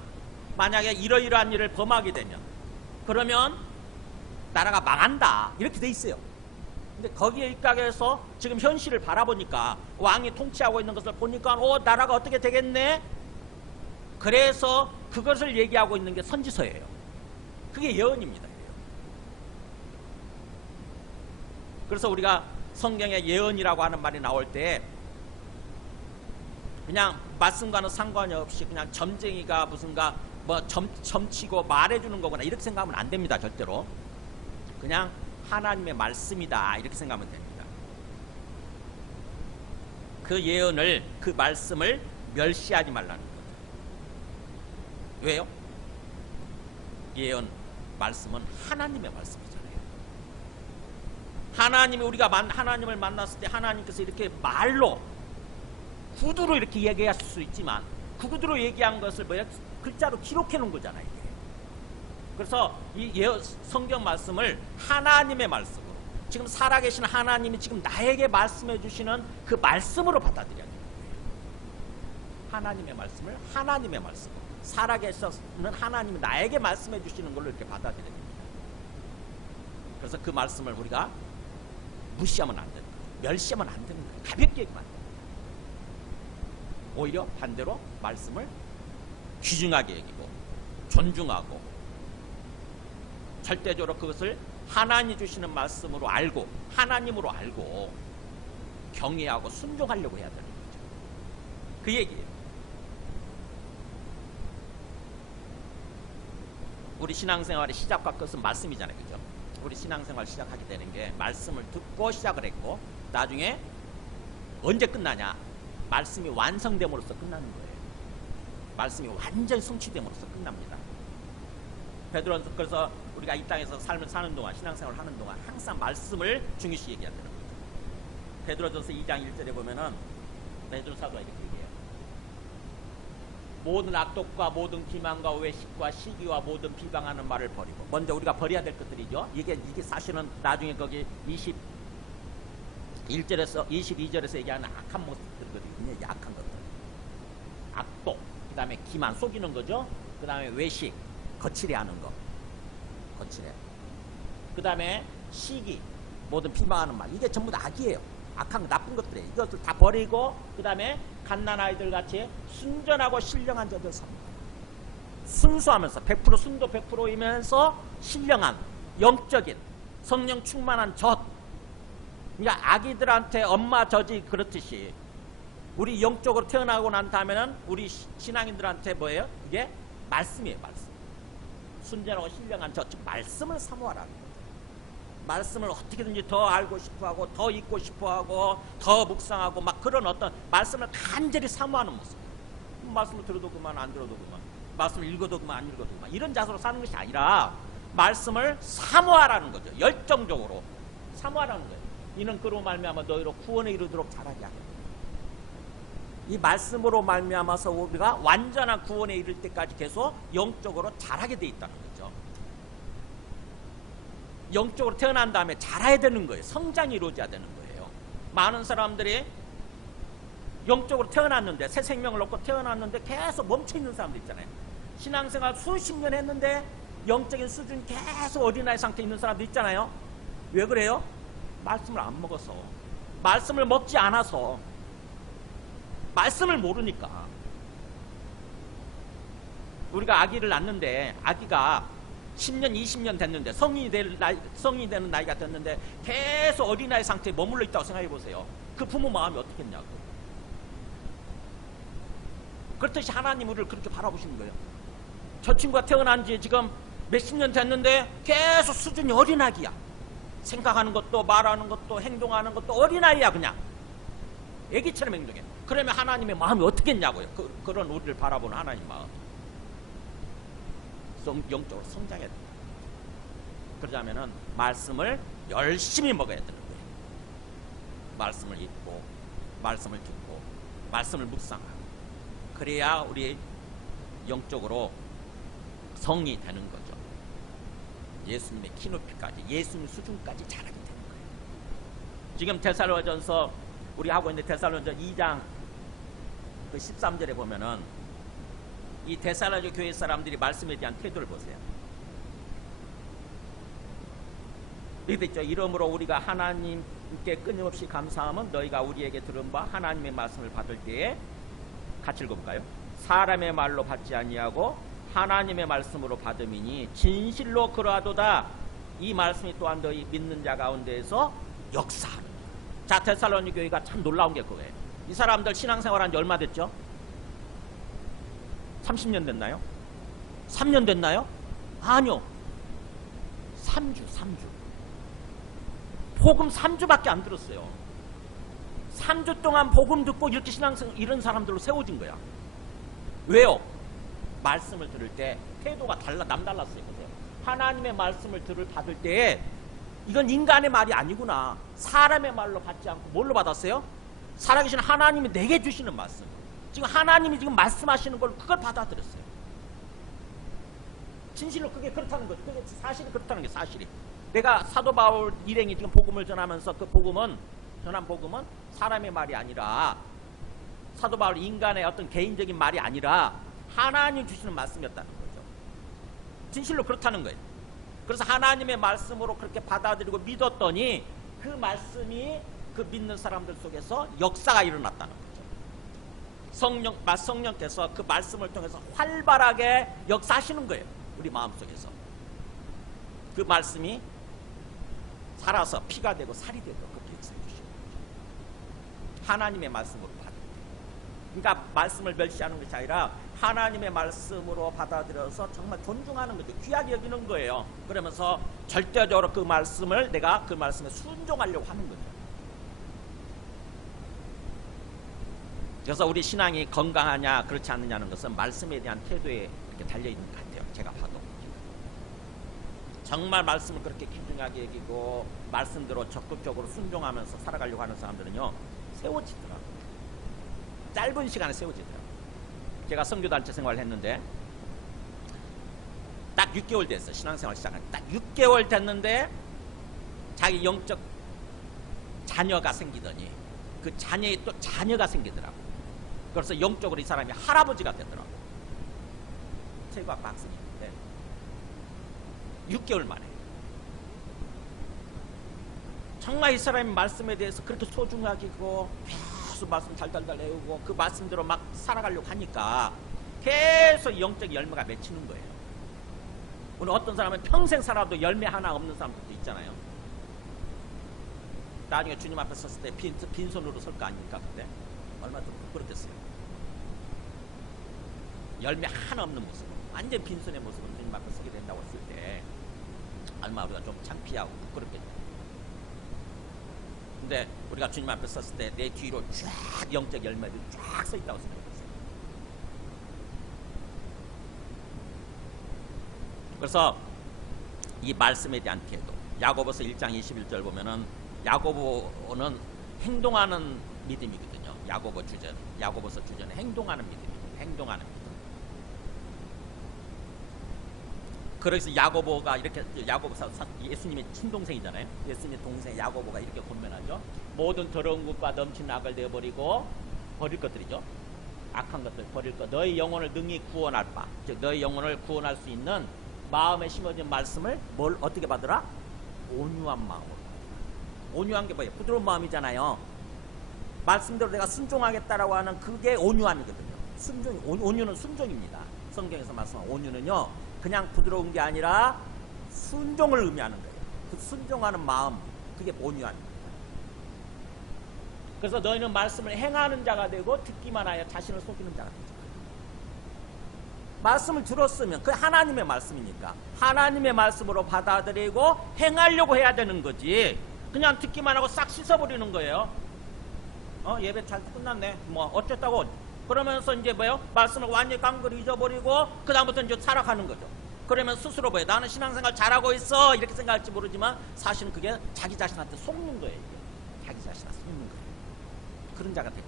만약에 이러이러한 일을 범하게 되면, 그러면 나라가 망한다, 이렇게 돼 있어요. 근데 거기에 입각해서 지금 현실을 바라보니까, 왕이 통치하고 있는 것을 보니까 나라가 어떻게 되겠네? 그래서 그것을 얘기하고 있는 게 선지서예요. 그게 예언입니다. 그래서 우리가 성경에 예언이라고 하는 말이 나올 때 그냥 말씀과는 상관이 없이 그냥 점쟁이가 무슨가 뭐 점치고 말해주는 거구나, 이렇게 생각하면 안 됩니다. 절대로. 그냥 하나님의 말씀이다, 이렇게 생각하면 됩니다. 그 예언을, 그 말씀을 멸시하지 말라는 거죠. 왜요? 예언 말씀은 하나님의 말씀이잖아요. 하나님이, 우리가 하나님을 만났을 때 하나님께서 이렇게 말로, 구두로 이렇게 얘기하실 수 있지만, 그 구두로 얘기한 것을 글자로 기록해 놓은 거잖아요, 이게. 그래서 이 성경 말씀을 하나님의 말씀으로, 지금 살아계신 하나님이 지금 나에게 말씀해 주시는 그 말씀으로 받아들여야 돼요. 하나님의 말씀을 하나님의 말씀으로, 살아계시는 하나님이 나에게 말씀해 주시는 걸로 이렇게 받아들여야 됩니다. 그래서 그 말씀을 우리가 무시하면 안 되는 거예요. 멸시하면 안 되는 거예요. 가볍게 얘기하면 안 돼요. 오히려 반대로 말씀을 귀중하게 여기고 존중하고 절대적으로 그것을 하나님이 주시는 말씀으로 알고, 하나님으로 알고 경외하고 순종하려고 해야 되는 거죠. 그 얘기예요. 우리 신앙생활의 시작과 끝은 말씀이잖아요, 그죠? 우리 신앙생활 시작하게 되는 게 말씀을 듣고 시작을 했고, 나중에 언제 끝나냐? 말씀이 완성됨으로써 끝나는 거예요. 말씀이 완전히 성취됨으로써 끝납니다. 베드로는 그래서 우리가 이 땅에서 삶을 사는 동안, 신앙생활을 하는 동안 항상 말씀을 중요시 얘기한다는 거죠. 베드로전서 2장 1절에 보면은 베드로 사도가 이렇게 얘기해요. 모든 악독과 모든 기만과 외식과 시기와 모든 비방하는 말을 버리고. 먼저 우리가 버려야 될 것들이죠. 이게 사실은 나중에 거기 21절에서 22절에서 얘기하는 악한 모습들거든요. 악한 것들. 악독, 그 다음에 기만, 속이는 거죠. 그 다음에 외식, 거칠게 하는 거. 거칠해. 그 다음에 시기, 모든 비방하는 말. 이게 전부 다 악이에요. 악한 나쁜 것들이에요. 이것들 다 버리고, 그 다음에 갓난아이들 같이 순전하고 신령한 자들 삽니다. 순수하면서 100% 순도 100%이면서 신령한 영적인 성령 충만한 젖. 그러니까 아기들한테 엄마 젖이 그렇듯이 우리 영적으로 태어나고 난 다음에는 우리 신앙인들한테 뭐예요? 이게 말씀이에요. 말씀. 순전하고 신령한 젖. 즉 말씀을 사모하라는 거예요. 말씀을 어떻게든지 더 알고 싶어하고 더 읽고 싶어하고 더 묵상하고 막 그런 어떤 말씀을 간절히 사모하는 모습. 말씀을 들어도 그만 안 들어도 그만, 말씀을 읽어도 그만 안 읽어도 그만, 이런 자세로 사는 것이 아니라 말씀을 사모하라는 거죠. 열정적으로 사모하라는 거예요. 이는 그로 말미암아 너희로 구원에 이르도록 자라게 하겠다. 이 말씀으로 말미암아서 우리가 완전한 구원에 이를 때까지 계속 영적으로 자라게 돼 있다는 거죠. 영적으로 태어난 다음에 자라야 되는 거예요. 성장이 이루어져야 되는 거예요. 많은 사람들이 영적으로 태어났는데, 새 생명을 얻고 태어났는데 계속 멈춰있는 사람들 있잖아요. 신앙생활 수십 년 했는데 영적인 수준이 계속 어린아이 상태에 있는 사람들 있잖아요. 왜 그래요? 말씀을 안 먹어서, 말씀을 먹지 않아서, 말씀을 모르니까. 우리가 아기를 낳는데 아기가 10년, 20년 됐는데 성인이 되는 나이가 됐는데 계속 어린아이 상태에 머물러 있다고 생각해 보세요. 그 부모 마음이 어떻겠냐고. 그렇듯이 하나님 우리를 그렇게 바라보시는 거예요. 저 친구가 태어난 지 지금 몇십 년 됐는데 계속 수준이 어린아기야. 생각하는 것도 말하는 것도 행동하는 것도 어린아이야. 그냥 애기처럼 행동해. 그러면 하나님의 마음이 어떻겠냐고요. 그런 우리를 바라보는 하나님 마음. 영적으로 성장해야 돼요. 그러자면은 말씀을 열심히 먹어야 되는 거예요. 말씀을 읽고, 말씀을 듣고, 말씀을 묵상하고. 그래야 우리 영적으로 성이 되는 거죠. 예수님의 키높이까지, 예수님 수준까지 자라게 되는 거예요. 지금 데살로니가전서 우리 하고 있는 데살로니가전서 2장 그 13절에 보면은 이 데살로니가 교회 사람들이 말씀에 대한 태도를 보세요. 이렇게 있죠. 이러므로 우리가 하나님께 끊임없이 감사하면 너희가 우리에게 들은 바 하나님의 말씀을 받을 때에 같이 읽어볼까요? 사람의 말로 받지 아니하고 하나님의 말씀으로 받음이니 진실로 그러하도다. 이 말씀이 또한 너희 믿는 자 가운데에서 역사하는. 자, 데살로니가 교회가 참 놀라운 게 그거예요. 이 사람들 신앙생활한 지 얼마 됐죠? 30년 됐나요? 3년 됐나요? 아니요. 3주. 복음 3주밖에 안 들었어요. 3주 동안 복음 듣고 이렇게 신앙생활 이런 사람들로 세워진 거야. 왜요? 말씀을 들을 때 태도가 남달랐어요. 보세요. 하나님의 말씀을 받을 때 이건 인간의 말이 아니구나. 사람의 말로 받지 않고 뭘로 받았어요? 살아계신 하나님이 내게 주시는 말씀. 지금 하나님이 지금 말씀하시는 걸 그걸 받아들였어요. 진실로 그게 그렇다는 거죠. 그게 사실이 그렇다는 게 사실이. 내가 사도 바울 일행이 지금 복음을 전하면서 그 전한 복음은 사람의 말이 아니라, 사도 바울 인간의 어떤 개인적인 말이 아니라 하나님 주시는 말씀이었다는 거죠. 진실로 그렇다는 거예요. 그래서 하나님의 말씀으로 그렇게 받아들이고 믿었더니 그 말씀이 그 믿는 사람들 속에서 역사가 일어났다는 거죠. 성령께서 그 말씀을 통해서 활발하게 역사하시는 거예요. 우리 마음속에서. 그 말씀이 살아서 피가 되고 살이 되고 그렇게 역사해 주시는 거죠. 하나님의 말씀으로 받아들여요. 그러니까 말씀을 멸시하는 것이 아니라 하나님의 말씀으로 받아들여서 정말 존중하는 거죠. 귀하게 여기는 거예요. 그러면서 절대적으로 그 말씀을 내가 그 말씀에 순종하려고 하는 거죠. 그래서 우리 신앙이 건강하냐 그렇지 않느냐는 것은 말씀에 대한 태도에 이렇게 달려있는 것 같아요. 제가 봐도. 정말 말씀을 그렇게 귀중하게 여기고 말씀대로 적극적으로 순종하면서 살아가려고 하는 사람들은요, 세워지더라고요. 짧은 시간에 세워지더라고요. 제가 선교단체 생활을 했는데 딱 6개월 됐어. 신앙생활 시작한 딱 6개월 됐는데 자기 영적 자녀가 생기더니 그 자녀의 또 자녀가 생기더라고. 그래서 영적으로 이 사람이 할아버지가 되더라고. 최고 아빠 학생인데 6개월 만에 정말 이 사람이 말씀에 대해서 그렇게 소중하게 그거 계속 말씀 달달달 외우고 그 말씀대로 막 살아가려고 하니까 계속 영적 열매가 맺히는 거예요. 오늘 어떤 사람은 평생 살아도 열매 하나 없는 사람들도 있잖아요. 나중에 주님 앞에 섰을 때 빈손으로 설 거 아닙니까? 그때 얼마나 좀 부끄럽겠어요. 열매 하나 없는 모습, 완전 빈손의 모습으로 주님 앞에 서게 된다고 했을 때 얼마나 우리가 좀 창피하고 부끄럽겠죠. 근데 우리가 주님 앞에 섰을 때 내 뒤로 쫙 영적 열매들이 쫙 서 있다고 생각했어요. 그래서 이 말씀에 대한 태도, 야고보서 1장 21절 보면은 야고보는 행동하는 믿음이거든요. 야고보서 주제는 행동하는 믿음입니다. 행동하는 믿음. 그래서 야고보가 이렇게, 야고보사 예수님의 친동생이잖아요. 예수님의 동생 야고보가 이렇게 권면하죠. 모든 더러운 것과 넘치는 악을 내어버리고, 버릴 것들이죠. 악한 것들 버릴 것, 너희 영혼을 능히 구원할 바, 즉 너희 영혼을 구원할 수 있는 마음에 심어진 말씀을 뭘 어떻게 받으라? 온유한 마음으로. 온유한 게 뭐예요? 부드러운 마음이잖아요. 말씀대로 내가 순종하겠다라고 하는 그게 온유함이거든요. 온유는 순종입니다. 성경에서 말씀한 온유는요, 그냥 부드러운 게 아니라 순종을 의미하는 거예요. 그 순종하는 마음, 그게 온유함입니다. 그래서 너희는 말씀을 행하는 자가 되고 듣기만 하여 자신을 속이는 자가 되죠. 말씀을 들었으면 그 하나님의 말씀이니까 하나님의 말씀으로 받아들이고 행하려고 해야 되는 거지. 그냥 듣기만 하고 싹 씻어버리는 거예요. 예배 잘 끝났네. 뭐 어쨌다고 그러면서 이제 뭐요? 말씀을 완전히 깡그리 잊어버리고 그 다음부터 이제 살아가는 거죠. 그러면 스스로 뭐예요? 나는 신앙생활 잘하고 있어 이렇게 생각할지 모르지만 사실은 그게 자기 자신한테 속는 거예요. 이게. 자기 자신한테 속는 거예요. 그런 자가 되죠.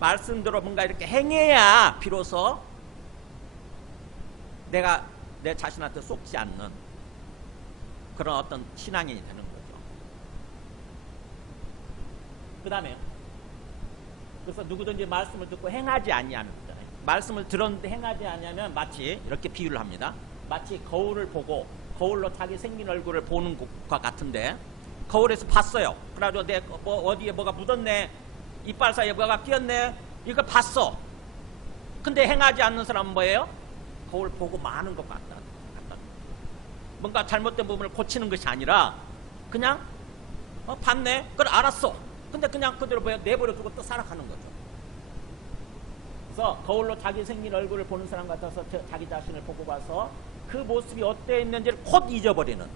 말씀대로 뭔가 이렇게 행해야 비로소 내가 내 자신한테 속지 않는 그런 어떤 신앙인이 되는 거죠. 그 다음에요. 그래서 누구든지 말씀을 듣고 행하지 아니하는 거잖아요. 말씀을 들었는데 행하지 아니하면 마치 이렇게 비유를 합니다. 마치 거울을 보고 거울로 자기 생긴 얼굴을 보는 것과 같은데 거울에서 봤어요. 그래가지고 내 어디에 뭐가 묻었네, 이빨 사이에 뭐가 끼었네, 이걸 봤어. 근데 행하지 않는 사람은 뭐예요? 거울 보고 마는 것 같다. 뭔가 잘못된 부분을 고치는 것이 아니라 그냥 봤네, 그걸 알았어. 근데 그냥 그대로 내버려두고 또 살아가는 거죠. 그래서 거울로 자기 생긴 얼굴을 보는 사람 같아서 자기 자신을 보고 봐서 그 모습이 어때 있는지를 곧 잊어버리는,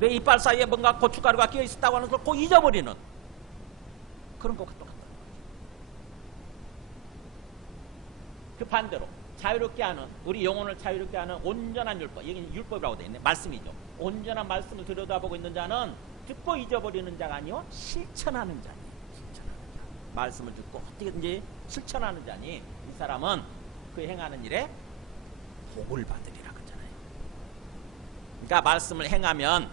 내 이빨 사이에 뭔가 고춧가루가 끼어 있었다고 하는 걸 곧 잊어버리는 그런 것과 똑같다. 그 반대로 자유롭게 하는, 우리 영혼을 자유롭게 하는 온전한 율법, 여기는 율법이라고 되어 있네. 말씀이죠. 온전한 말씀을 들여다보고 있는 자는 듣고 잊어버리는 자가 아니요 실천하는 자니. 실천하는 자. 말씀을 듣고 어떻게든지 실천하는 자니 이 사람은 그 행하는 일에 복을 받으리라 그러잖아요. 그러니까 말씀을 행하면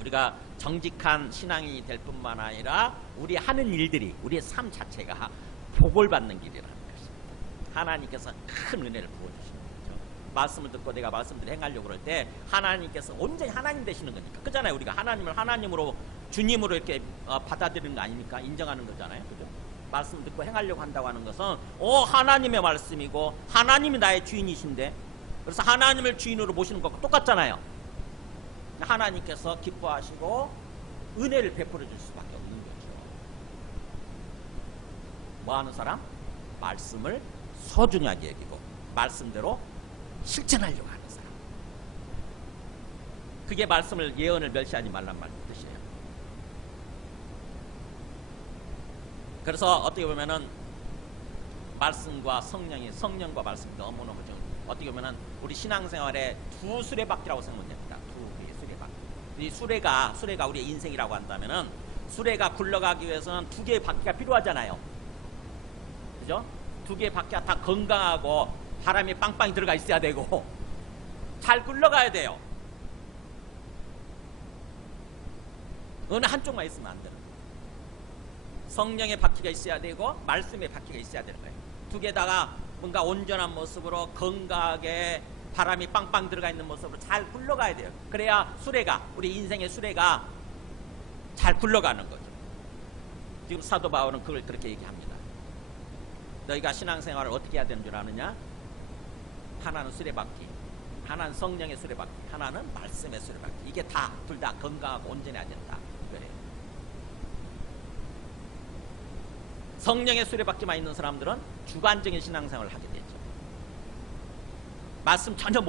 우리가 정직한 신앙인이 될 뿐만 아니라 우리 하는 일들이, 우리의 삶 자체가 복을 받는 길이라는 것입니다. 하나님께서 큰 은혜를 부어주시는 거죠. 말씀을 듣고 내가 말씀대로 행하려고 그럴 때 하나님께서 온전히 하나님 되시는 거니까. 그잖아요. 우리가 하나님을 하나님으로, 주님으로 이렇게 받아들이는 거 아닙니까? 인정하는 거잖아요. 그죠? 말씀 듣고 행하려고 한다고 하는 것은 하나님의 말씀이고 하나님이 나의 주인이신데, 그래서 하나님을 주인으로 모시는 것과 똑같잖아요. 하나님께서 기뻐하시고 은혜를 베풀어 줄 수밖에 없는 거죠. 뭐 하는 사람? 말씀을 소중하게 여기고 말씀대로 실천하려고 하는 사람. 그게 말씀을, 예언을 멸시하지 말란 말 뜻이에요. 그래서 어떻게 보면은 말씀과 성령과 말씀이 너무너무 좀 어떻게 보면은 우리 신앙생활의 두 수레바퀴라고 생각하면 됩니다. 두 개의 수레바퀴. 이 수레가 우리의 인생이라고 한다면은 수레가 굴러가기 위해서는 두 개의 바퀴가 필요하잖아요. 그죠? 두 개 바퀴가 다 건강하고 바람이 빵빵히 들어가 있어야 되고 잘 굴러가야 돼요. 어느 한쪽만 있으면 안 되는 거예요. 성령의 바퀴가 있어야 되고 말씀의 바퀴가 있어야 되는 거예요. 두 개다가 뭔가 온전한 모습으로 건강하게 바람이 빵빵 들어가 있는 모습으로 잘 굴러가야 돼요. 그래야 수레가, 우리 인생의 수레가 잘 굴러가는 거죠. 지금 사도 바울은 그걸 그렇게 얘기합니다. 너희가 신앙생활을 어떻게 해야 되는 줄 아느냐? 하나는 수레바퀴, 하나는 성령의 수레바퀴, 하나는 말씀의 수레바퀴. 이게 다 둘 다 건강하고 온전해야 된다. 그래요. 성령의 수레바퀴만 있는 사람들은 주관적인 신앙생활을 하게 되죠. 말씀 전혀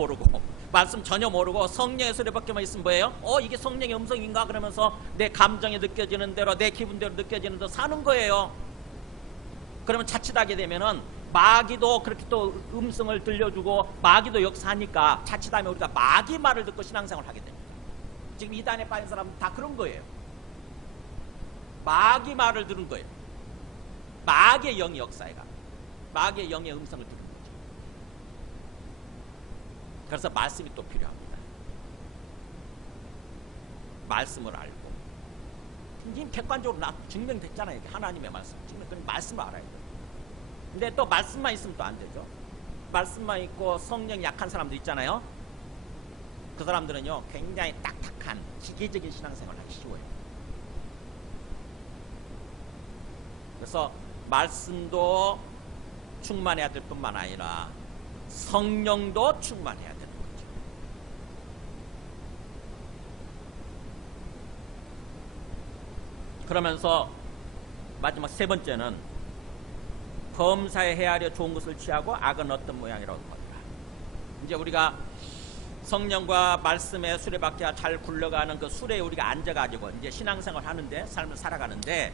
모르고 성령의 수레바퀴만 있으면 뭐예요? 이게 성령의 음성인가? 그러면서 내 감정이 느껴지는 대로, 내 기분대로 느껴지는 대로 사는 거예요. 그러면 자칫하게 되면은 마귀도 그렇게 또 음성을 들려주고 마귀도 역사하니까 자칫하면 우리가 마귀 말을 듣고 신앙생활을 하게 됩니다. 지금 이단에 빠진 사람은 다 그런 거예요. 마귀 말을 들은 거예요. 마귀의 영이 역사해가, 마귀의 영의 음성을 듣는 거죠. 그래서 말씀이 또 필요합니다. 말씀을 알고, 지금 객관적으로 증명됐잖아요. 하나님의 말씀, 그 말씀을 알아야 돼요. 근데 또 말씀만 있으면 또 안 되죠. 말씀만 있고 성령이 약한 사람들 있잖아요. 그 사람들은요 굉장히 딱딱한 기계적인 신앙생활을 하기 쉬워요. 그래서 말씀도 충만해야 될 뿐만 아니라 성령도 충만해야 되는 거죠. 그러면서 마지막 세 번째는 범사에 헤아려 좋은 것을 취하고 악은 어떤 모양이라고 합니다. 이제 우리가 성령과 말씀의 수레바퀴가 잘 굴러가는 그 수레에 우리가 앉아가지고 이제 신앙생활 하는데, 삶을 살아가는데,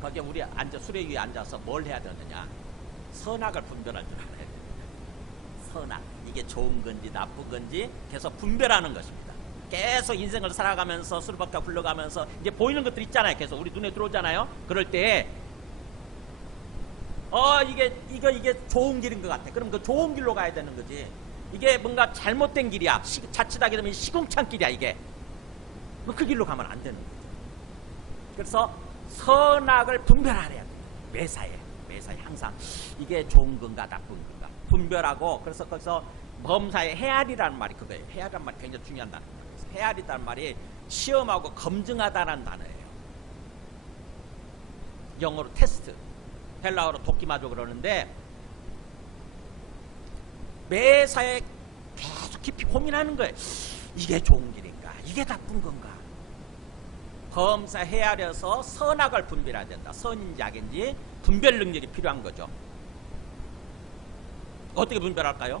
거기에 우리 수레 위에 앉아서 뭘 해야 되느냐? 선악을 분별할 줄 알아야 됩니다. 선악, 이게 좋은 건지 나쁜 건지 계속 분별하는 것입니다. 계속 인생을 살아가면서 수레바퀴가 굴러가면서 이제 보이는 것들 있잖아요. 계속 우리 눈에 들어오잖아요. 그럴 때 이게 좋은 길인 것 같아. 그럼 그 좋은 길로 가야 되는 거지. 이게 뭔가 잘못된 길이야. 자칫하게 되면 시궁창 길이야, 이게. 그 길로 가면 안 되는 거죠. 그래서 선악을 분별하래야 돼. 매사에 항상 이게 좋은 건가 나쁜 건가 분별하고, 그래서 거기서 범사에 헤아리라는 말이 그거예요. 헤아리라는 말이 굉장히 중요한 단어예요. 헤아리라는 말이 시험하고 검증하다라는 단어예요. 영어로 테스트, 헬라어로 도끼마조 그러는데, 매사에 계속 깊이 고민하는 거예요. 이게 좋은 길인가? 이게 나쁜 건가? 범사 헤아려서 선악을 분별해야 된다. 선인지 악인지 분별 능력이 필요한 거죠. 어떻게 분별할까요?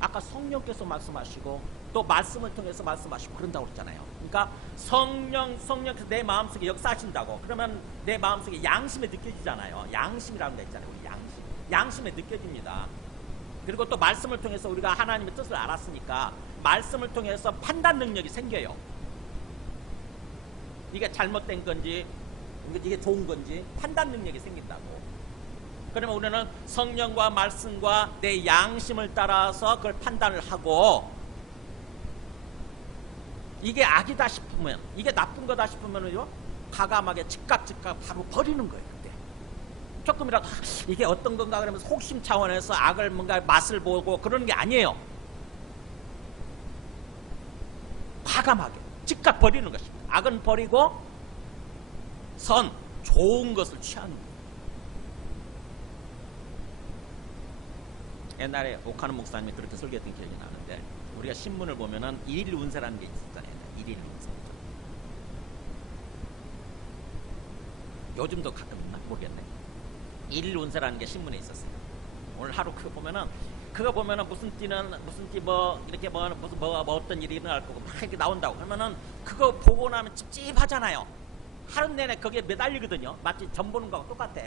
아까 성령께서 말씀하시고 또 말씀을 통해서 말씀하시고 그런다고 그랬잖아요. 그러니까 성령께서 내 마음속에 역사하신다고. 그러면 내 마음속에 양심에 느껴지잖아요. 양심이라는 게 있잖아요. 우리 양심에 느껴집니다. 그리고 또 말씀을 통해서 우리가 하나님의 뜻을 알았으니까 말씀을 통해서 판단 능력이 생겨요. 이게 잘못된 건지 이게 좋은 건지 판단 능력이 생긴다고. 그러면 우리는 성령과 말씀과 내 양심을 따라서 그걸 판단을 하고, 이게 악이다 싶으면, 이게 나쁜 거다 싶으면요 과감하게 즉각 바로 버리는 거예요. 그때 조금이라도 이게 어떤 건가 그러면서 호기심 차원에서 악을 뭔가 맛을 보고 그러는 게 아니에요. 과감하게 즉각 버리는 것입니다. 악은 버리고 좋은 것을 취하는 거예요. 옛날에 오카노 목사님이 그렇게 설교했던 기억이 나는데, 우리가 신문을 보면은 일일 운세라는 게 있었잖아요. 일일 운세. 요즘도 가끔 있나 모르겠네. 일일 운세라는 게 신문에 있었어요. 오늘 하루 그거 보면은 무슨 띠 뭐 이렇게 무슨 어떤 일이 일어날 거고 막 이렇게 나온다고. 그러면은 그거 보고 나면 찝찝하잖아요. 하루 내내 거기에 매달리거든요. 마치 점 보는 거하고 똑같아.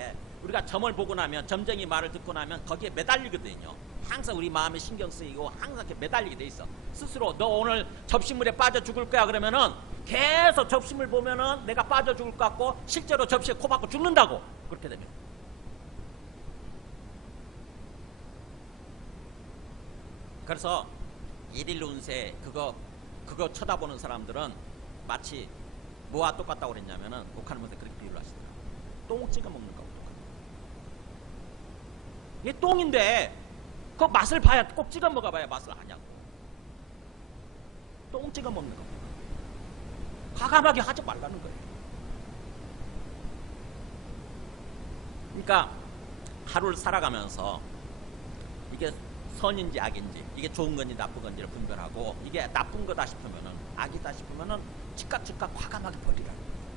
우리가 점을 보고 나면, 점쟁이 말을 듣고 나면 거기에 매달리거든요. 항상 우리 마음에 신경 쓰이고 항상 이렇게 매달리게 돼 있어. 스스로 너 오늘 접시물에 빠져 죽을 거야 그러면은 계속 접시물 보면은 내가 빠져 죽을 것 같고 실제로 접시에 코 박고 죽는다고. 그렇게 되면 그래서 일일 운세 그거 쳐다보는 사람들은 마치 뭐와 똑같다고 그랬냐면은 목하는분들 그렇게 비유를 하시더라고요. 똥 찍어 먹는 거하고 똑같아요. 이게 똥인데 그 맛을 봐야, 꼭 찍어 먹어봐야 맛을 아냐고. 똥 찍어 먹는 겁니다. 과감하게 하지 말라는 거예요. 그러니까 하루를 살아가면서 이게 선인지 악인지, 이게 좋은 건지 나쁜 건지를 분별하고, 이게 나쁜 거다 싶으면은, 악이다 싶으면은 즉각 과감하게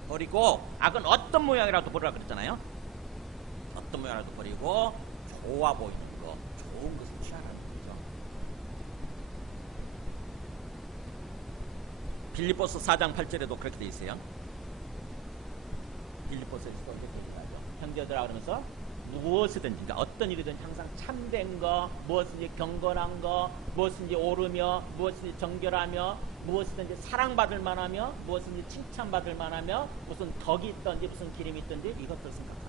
버리고, 악은 어떤 모양이라도 버리라 그랬잖아요. 어떤 모양이라도 버리고 좋아 보이는 거, 좋은 것을 취하라는 거죠. 빌립보서 4장 8절에도 그렇게 돼 있어요. 빌립보서에서도 그렇게 얘기하죠. 형제들아 그러면서 무엇이든지, 그러니까 어떤 일이든 항상 참된 거, 무엇인지 경건한 거, 무엇인지 옳으며, 무엇인지 정결하며, 무엇이든지 사랑받을 만하며, 무엇인지 칭찬받을 만하며, 무슨 덕이 있든지 무슨 기름이 있든지 이것들 생각하라.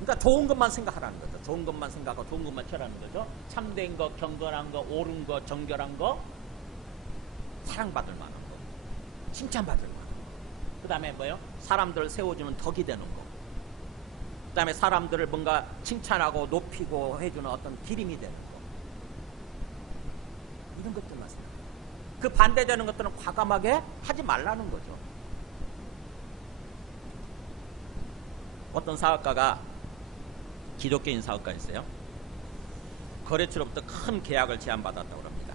그러니까 좋은 것만 생각하라는 거죠. 좋은 것만 생각하고 좋은 것만 취하라는 거죠. 참된 거, 경건한 거, 옳은 거, 정결한 거, 사랑받을 만한 거, 칭찬받을 만한 거. 그 다음에 뭐예요? 사람들을 세워주는 덕이 되는 거. 그 다음에 사람들을 뭔가 칭찬하고 높이고 해주는 어떤 기림이 되는 거. 이런 것들만 생각해요. 그 반대되는 것들은 과감하게 하지 말라는 거죠. 어떤 사업가가, 기독교인 사업가였어요. 거래처로부터 큰 계약을 제안받았다고 합니다.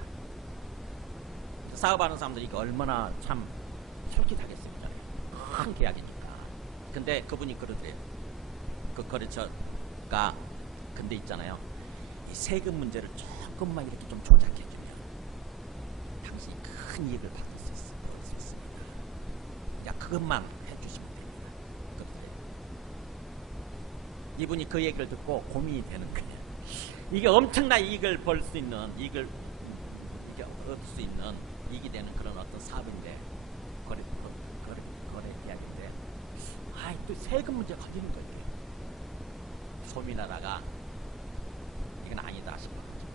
사업하는 사람들이 이게 얼마나 참 솔깃하겠습니까? 큰 계약이니까. 근데 그분이 그러더래요. 그 거래처가 근데 있잖아요. 이 세금 문제를 조금만 이렇게 좀 조작해주면 당신이 큰 이익을 받을 수 있습니다. 야, 그것만 해주시면 됩니다. 그러더래요. 이분이 그 얘기를 듣고 고민이 되는 거예요. 이게 엄청난 이익을 벌 수 있는, 이익을 얻을 수 있는, 이익이 되는 그런 어떤 사업인데, 거래 계약인데, 또 세금 문제가 걸리는 거예요. 소민하다가 이건 아니다 싶은 거죠.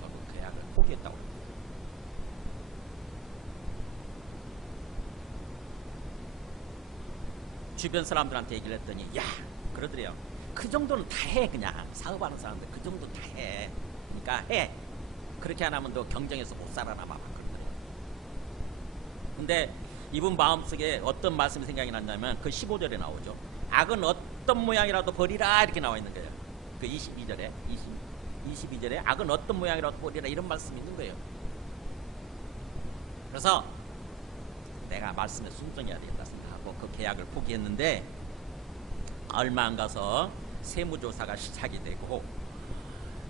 결국 계약을 포기했다고 합니다. 주변 사람들한테 얘기를 했더니, 야, 그러더래요. 그 정도는 다 해. 그냥 사업하는 사람들 그 정도 다 해. 그러니까 해. 그렇게 안 하면 너 경쟁에서 못 살아남아. 그러더래요. 근데 이분 마음속에 어떤 말씀이 생각이 났냐면 그 15절에 나오죠. 악은 어떤 모양이라도 버리라, 이렇게 나와 있는 거예요. 그 22절에 악은 어떤 모양이라도 버리라, 이런 말씀이 있는 거예요. 그래서 내가 말씀에 순종해야 되겠다 생각하고 그 계약을 포기했는데, 얼마 안 가서 세무조사가 시작이 되고,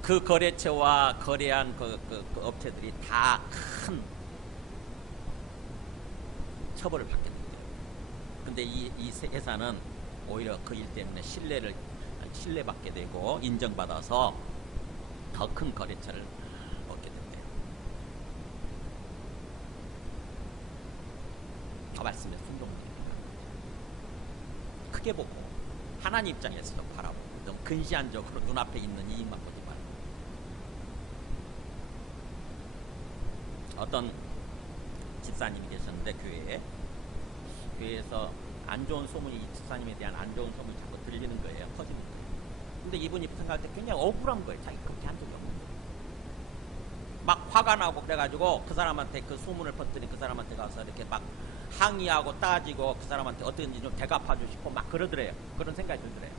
그 거래처와 거래한 그 업체들이 다 큰 처벌을 받게 된대요. 근데 이 회사는 오히려 그 일 때문에 신뢰받게 되고 인정받아서 더 큰 거래처를 얻게 된대요. 그 말씀에 순종됩니다. 크게 보고 하나님 입장에서도 바라보고, 너무 근시안적으로 눈앞에 있는 이익만 보지 말고. 어떤 집사님이 계셨는데 교회에서 안 좋은 소문이, 이 집사님에 대한 안 좋은 소문이 자꾸 들리는 거예요. 터지는 거예요. 근데 이분이 생각할 때 굉장히 억울한 거예요. 자기 그렇게 한 적이 없는 거예요. 막 화가 나고 그래가지고 그 사람한테, 그 소문을 퍼뜨린 그 사람한테 가서 이렇게 막 항의하고 따지고 그 사람한테 어떻게든지 좀 대갚아주시고 막 그러더래요. 그런 생각이 들더래요.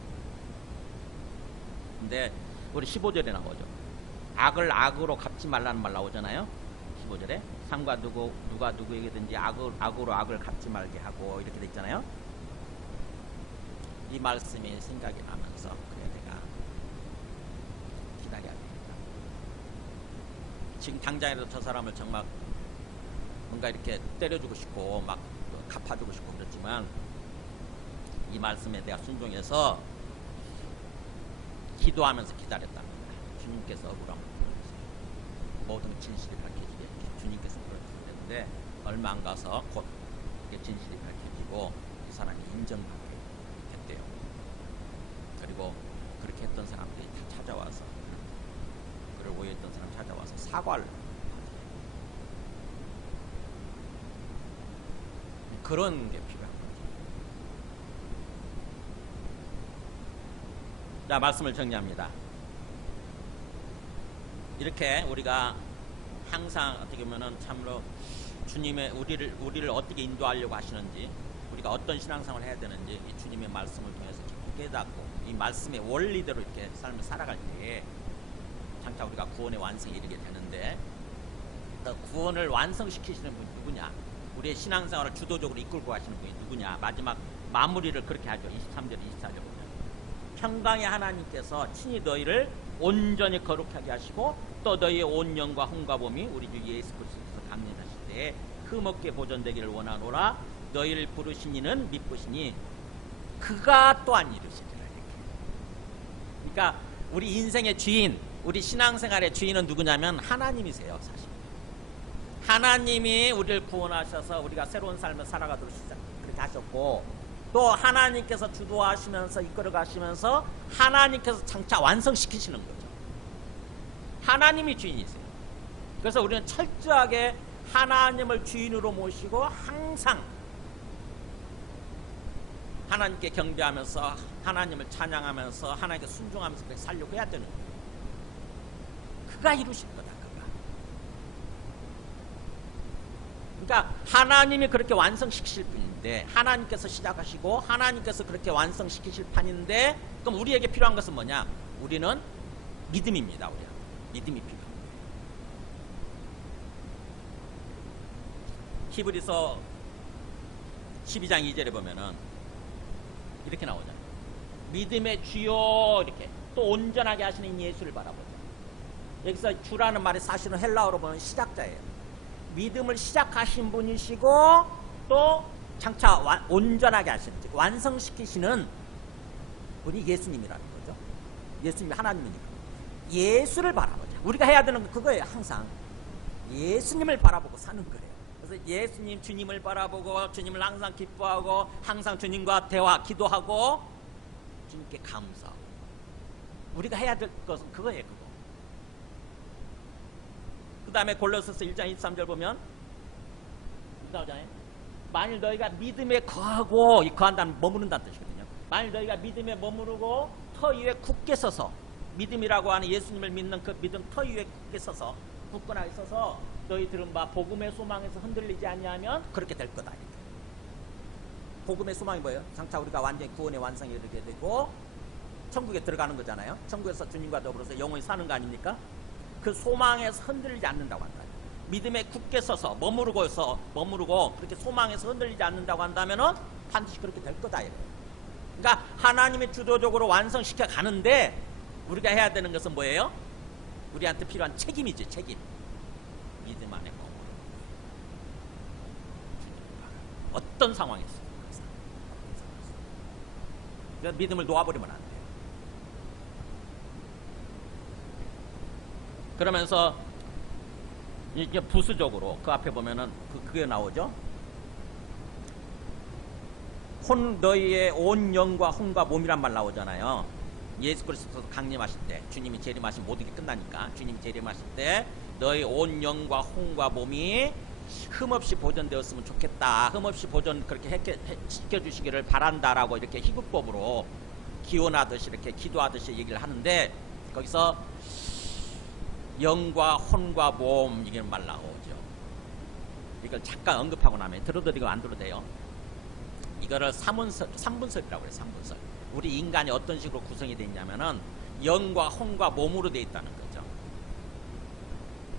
근데 우리 15절에 나오죠. 악을 악으로 갚지 말라는 말 나오잖아요. 15절에 누가 누구에게든지 악으로 악을 갚지 말게 하고, 이렇게 돼 있잖아요. 이 말씀이 생각이 나면서, 그래, 내가 기다려야 되겠다. 지금 당장이라도 저 사람을 정말 뭔가 이렇게 때려주고 싶고 막 갚아주고 싶고 그렇지만, 이 말씀에 내가 순종해서 기도하면서 기다렸답니다. 주님께서 억울함을 풀어주세요. 모든 진실이 밝혀지게 주님께서 풀어주셨는데, 얼마 안 가서 곧 진실이 밝혀지고 이 사람이 인정받게 됐대요. 그리고 그렇게 했던 사람들이 다 찾아와서 그를 오해했던 사람 찾아와서 사과를 그런 게 필요한 거죠. 자, 말씀을 정리합니다. 이렇게 우리가 항상 어떻게 보면은 참으로 주님의 우리를 어떻게 인도하려고 하시는지, 우리가 어떤 신앙생활을 해야 되는지 이 주님의 말씀을 통해서 깊이 깨닫고 이 말씀의 원리대로 이렇게 삶을 살아갈 때에 장차 우리가 구원의 완성에 이르게 되는데, 또 구원을 완성시키시는 분이 누구냐? 우리의 신앙생활을 주도적으로 이끌고 가시는 분이 누구냐? 마지막 마무리를 그렇게 하죠. 23절, 24절 보면 평강의 하나님께서 친히 너희를 온전히 거룩하게 하시고 또 너희의 온 영과 혼과 몸이 우리 주 예수 그리스도께서 강림하실 때에 흠없게 보존되기를 원하노라. 너희를 부르신 이는 미쁘시니 그가 또한 이루시리라. 이렇게. 그러니까 우리 인생의 주인, 우리 신앙생활의 주인은 누구냐면 하나님이세요. 사실 하나님이 우리를 구원하셔서 우리가 새로운 삶을 살아가도록 그렇게 하셨고, 또 하나님께서 주도하시면서 이끌어가시면서 하나님께서 장차 완성시키시는 거죠. 하나님이 주인이세요. 그래서 우리는 철저하게 하나님을 주인으로 모시고 항상 하나님께 경배하면서 하나님을 찬양하면서 하나님께 순종하면서 그렇게 살려고 해야 되는 거예요. 그가 이루신 거다. 그러니까 하나님이 그렇게 완성시키실 분인데, 하나님께서 시작하시고 하나님께서 그렇게 완성시키실 판인데, 그럼 우리에게 필요한 것은 뭐냐? 우리는 믿음입니다. 우리가 믿음이 필요합니다. 히브리서 12장 2절에 보면은 이렇게 나오잖아요. 믿음의 주요, 이렇게 또 온전하게 하시는 예수를 바라보자. 여기서 주라는 말이 사실은 헬라어로 보면 시작자예요. 믿음을 시작하신 분이시고 또 장차 온전하게 하시는, 즉 완성시키시는 분이 예수님이라는 거죠. 예수님이 하나님이니까 예수를 바라보자. 우리가 해야 되는 건 그거예요. 항상 예수님을 바라보고 사는 거예요. 그래서 예수님, 주님을 바라보고 주님을 항상 기뻐하고 항상 주님과 대화, 기도하고 주님께 감사하고, 우리가 해야 될 것은 그거예요. 그거. 그 다음에 골로새서 1장 23절 보면 나오잖아요. 만일 너희가 믿음에 거하고, 이 거한다는 머무른다는 뜻이거든요. 만일 너희가 믿음에 머무르고 터 위에 굳게 서서, 믿음이라고 하는 예수님을 믿는 그 믿음 터 위에 굳게 서서, 굳건하게 서서 너희 들은 바 복음의 소망에서 흔들리지 아니하면 그렇게 될 거다. 이렇게. 복음의 소망이 뭐예요? 장차 우리가 완전히 구원의 완성에 이르게 되고 천국에 들어가는 거잖아요. 천국에서 주님과 더불어서 영원히 사는 거 아닙니까? 그 소망에서 흔들리지 않는다고 한다. 믿음에 굳게 서서 머무르고 그렇게 소망에서 흔들리지 않는다고 한다면은 반드시 그렇게 될 거다. 그러니까 하나님이 주도적으로 완성시켜 가는데 우리가 해야 되는 것은 뭐예요? 우리한테 필요한 책임이지, 책임. 믿음 안에 머무르고 어떤 상황에서 그래서 믿음을 놓아버리면 안 돼요. 그러면서 이제 부수적으로 그 앞에 보면은 그게 나오죠. 너희의 온 영과 혼과 몸이란 말 나오잖아요. 예수 그리스도 강림하실 때, 주님이 재림하신 모든 게 끝나니까 주님이 재림하실 때 너희 온 영과 혼과 몸이 흠없이 보존되었으면 좋겠다. 흠없이 보존 그렇게 시켜주시기를 바란다라고 이렇게 희극법으로 기원하듯이 이렇게 기도하듯이 얘기를 하는데, 거기서 영과 혼과 몸 이게 말 나오죠. 이걸 잠깐 언급하고 나면 들어도 되고 안 들어도 돼요. 이거를 3분설이라고 해요. 3분설. 우리 인간이 어떤 식으로 구성이 되어 있냐면은 영과 혼과 몸으로 되어 있다는 거죠.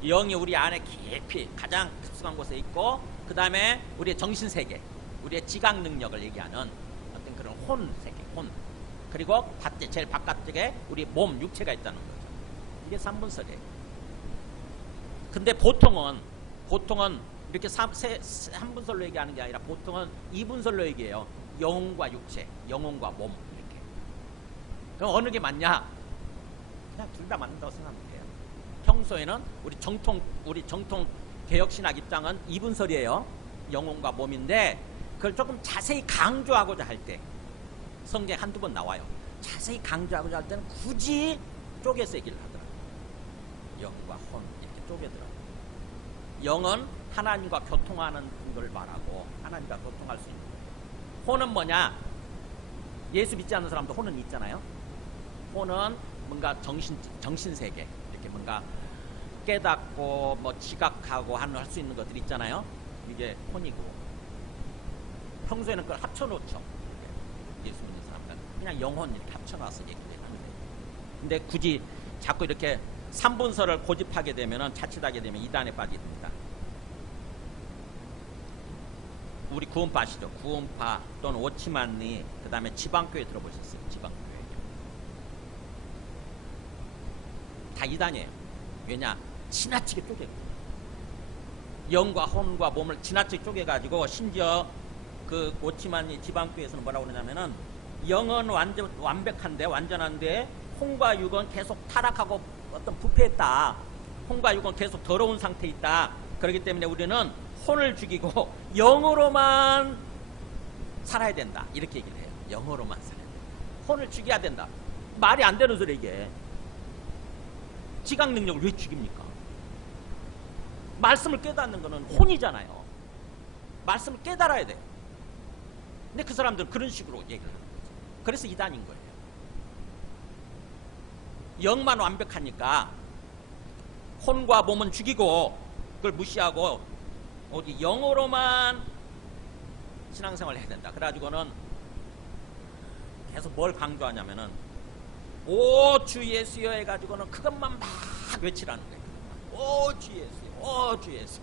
영이 우리 안에 깊이 가장 깊숙한 곳에 있고, 그 다음에 우리의 정신세계, 우리의 지각 능력을 얘기하는 어떤 그런 혼세계, 혼. 그리고 제일 바깥쪽에 우리 몸, 육체가 있다는 거죠. 이게 3분설이에요. 근데 보통은 이렇게 3분설로 얘기하는 게 아니라 보통은 2분설로 얘기해요. 영혼과 육체, 영혼과 몸 이렇게. 그럼 어느 게 맞냐? 그냥 둘 다 맞는다고 생각하면 돼요. 평소에는 우리 정통 개혁신학 입장은 2분설이에요. 영혼과 몸인데 그걸 조금 자세히 강조하고자 할 때 성경에 한두 번 나와요. 자세히 강조하고자 할 때는 굳이 쪼개서 얘기를 하더라고요. 영과 혼 이렇게 쪼개더라고요. 영은 하나님과 교통하는 걸 말하고 하나님과 교통할 수 있는 거예요. 혼은 뭐냐? 예수 믿지 않는 사람도 혼은 있잖아요. 혼은 뭔가 정신세계 이렇게 뭔가 깨닫고 뭐 지각하고 할 수 있는 것들 있잖아요. 이게 혼이고 평소에는 그걸 합쳐놓죠. 예수 믿는 사람들 그냥 영혼 이렇게 합쳐놔서 얘기를 하는 거예요. 근데 굳이 자꾸 이렇게 삼분설을 고집하게 되면은 자칫하게 되면 이단에 빠지게 됩니다. 우리 구원파 아시죠? 구원파 또는 오치만리 그 다음에 지방교회 들어보셨어요? 지방교회 다 이단이에요. 왜냐? 지나치게 쪼개고 영과 혼과 몸을 지나치게 쪼개가지고 심지어 그 오치만리 지방교회에서는 뭐라고 그러냐면은 영은 완벽한데 완전한데 혼과 육은 계속 타락하고 어떤 부패했다. 혼과 육은 계속 더러운 상태에 있다. 그렇기 때문에 우리는 혼을 죽이고 영으로만 살아야 된다. 이렇게 얘기를 해요. 영으로만 살아야 된다. 혼을 죽여야 된다. 말이 안 되는 소리 이게. 지각 능력을 왜 죽입니까? 말씀을 깨닫는 거는 혼이잖아요. 말씀을 깨달아야 돼요. 근데 그 사람들은 그런 식으로 얘기를 하는 거죠. 그래서 이단인 거예요. 영만 완벽하니까 혼과 몸은 죽이고 그걸 무시하고 오직 영어로만 신앙생활을 해야 된다. 그래가지고는 계속 뭘 강조하냐면은 오 주 예수여 해가지고는 그것만 막 외치라는 거예요. 오 주 예수여, 오 주 예수.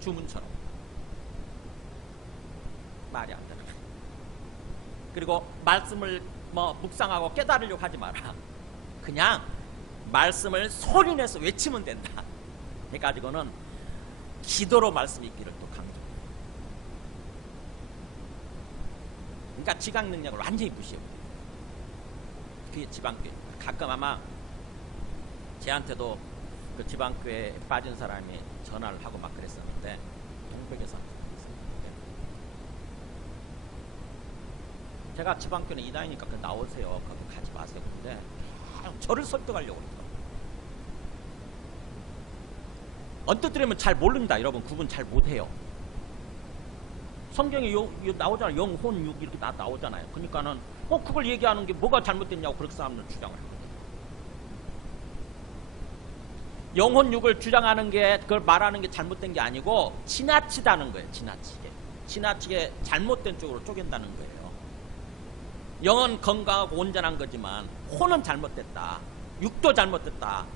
주문처럼 말이 안 되는 거예요. 그리고 말씀을 뭐 묵상하고 깨달으려고 하지 마라. 그냥 말씀을 소리내서 외치면 된다. 해가지고는 기도로 말씀 읽기를 또 강조해요. 그러니까 지각 능력을 완전히 무시해요. 그게 지방교회입니다. 가끔 아마 제한테도 그 지방교회에 빠진 사람이 전화를 하고 막 그랬었는데 동백에서 제가 지방교회는 이단이니까 그 나오세요. 거기 가지 마세요. 근데 저를 설득하려고 그러더라고요. 언뜻 들으면 잘 모릅니다. 여러분 구분 잘 못해요. 성경에 나오잖아요. 영, 혼, 육 이렇게 나오잖아요. 그러니까는 그걸 얘기하는 게 뭐가 잘못됐냐고 그렇게 사람들은 주장을 하거든요. 영혼 육을 주장하는 게 그걸 말하는 게 잘못된 게 아니고 지나치다는 거예요. 지나치게 잘못된 쪽으로 쪼갠다는 거예요. 영은 건강하고 온전한 거지만 혼은 잘못됐다. 육도 잘못됐다.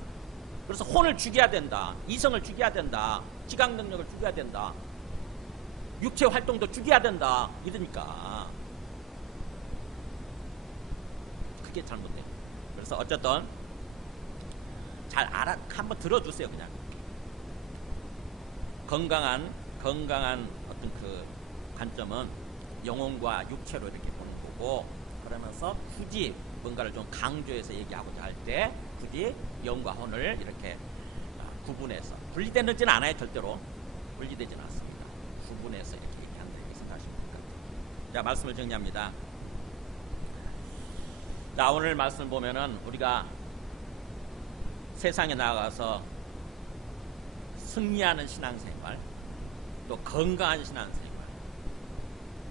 그래서 혼을 죽여야 된다. 이성을 죽여야 된다. 지각 능력을 죽여야 된다. 육체 활동도 죽여야 된다. 이러니까 그게 잘못돼요. 그래서 어쨌든 잘 한번 들어주세요. 그냥 건강한 어떤 그 관점은 영혼과 육체로 이렇게 보는 거고, 그러면서 굳이 뭔가를 좀 강조해서 얘기하고자 할 때 굳이 영과 혼을 이렇게 구분해서, 분리되지는 않아요. 절대로 분리되지는 않습니다. 구분해서 이렇게 얘기한다 이렇게 생각하시면 될 것 같아요. 자, 말씀을 정리합니다. 나 오늘 말씀을 보면은 우리가 세상에 나가서 승리하는 신앙생활, 또 건강한 신앙생활,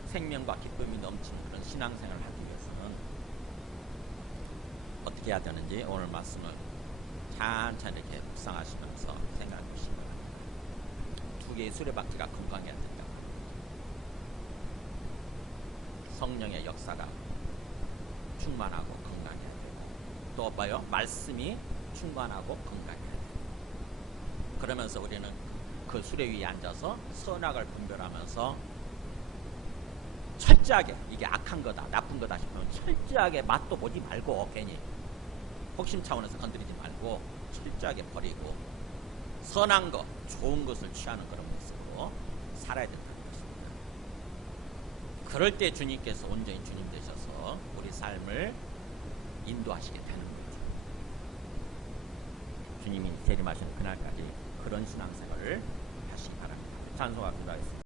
생명과 기쁨이 넘치는 그런 신앙생활을 하기 위해서는 어떻게 해야 되는지 오늘 말씀을 찬찬히 이렇게 묵상하시면서 생각해 보시기 바랍니다. 두 개의 수레바퀴가 건강해야 된다. 성령의 역사가 충만하고 건강해야 되고, 또 봐요, 말씀이 충만하고 건강해야 돼요. 그러면서 우리는 그 수레 위에 앉아서 선악을 분별하면서 철저하게 이게 악한 거다, 나쁜 거다 싶으면 철저하게 맛도 보지 말고, 괜히 혹심 차원에서 건드리지 말고 철저하게 버리고 선한 것, 좋은 것을 취하는 그런 모습으로 살아야 된다는 것입니다. 그럴 때 주님께서 온전히 주님 되셔서 우리 삶을 인도하시게 되는 거죠. 주님이 재림하시는 그날까지 그런 신앙생활을 하시기 바랍니다. 찬송하도록 하겠습니다.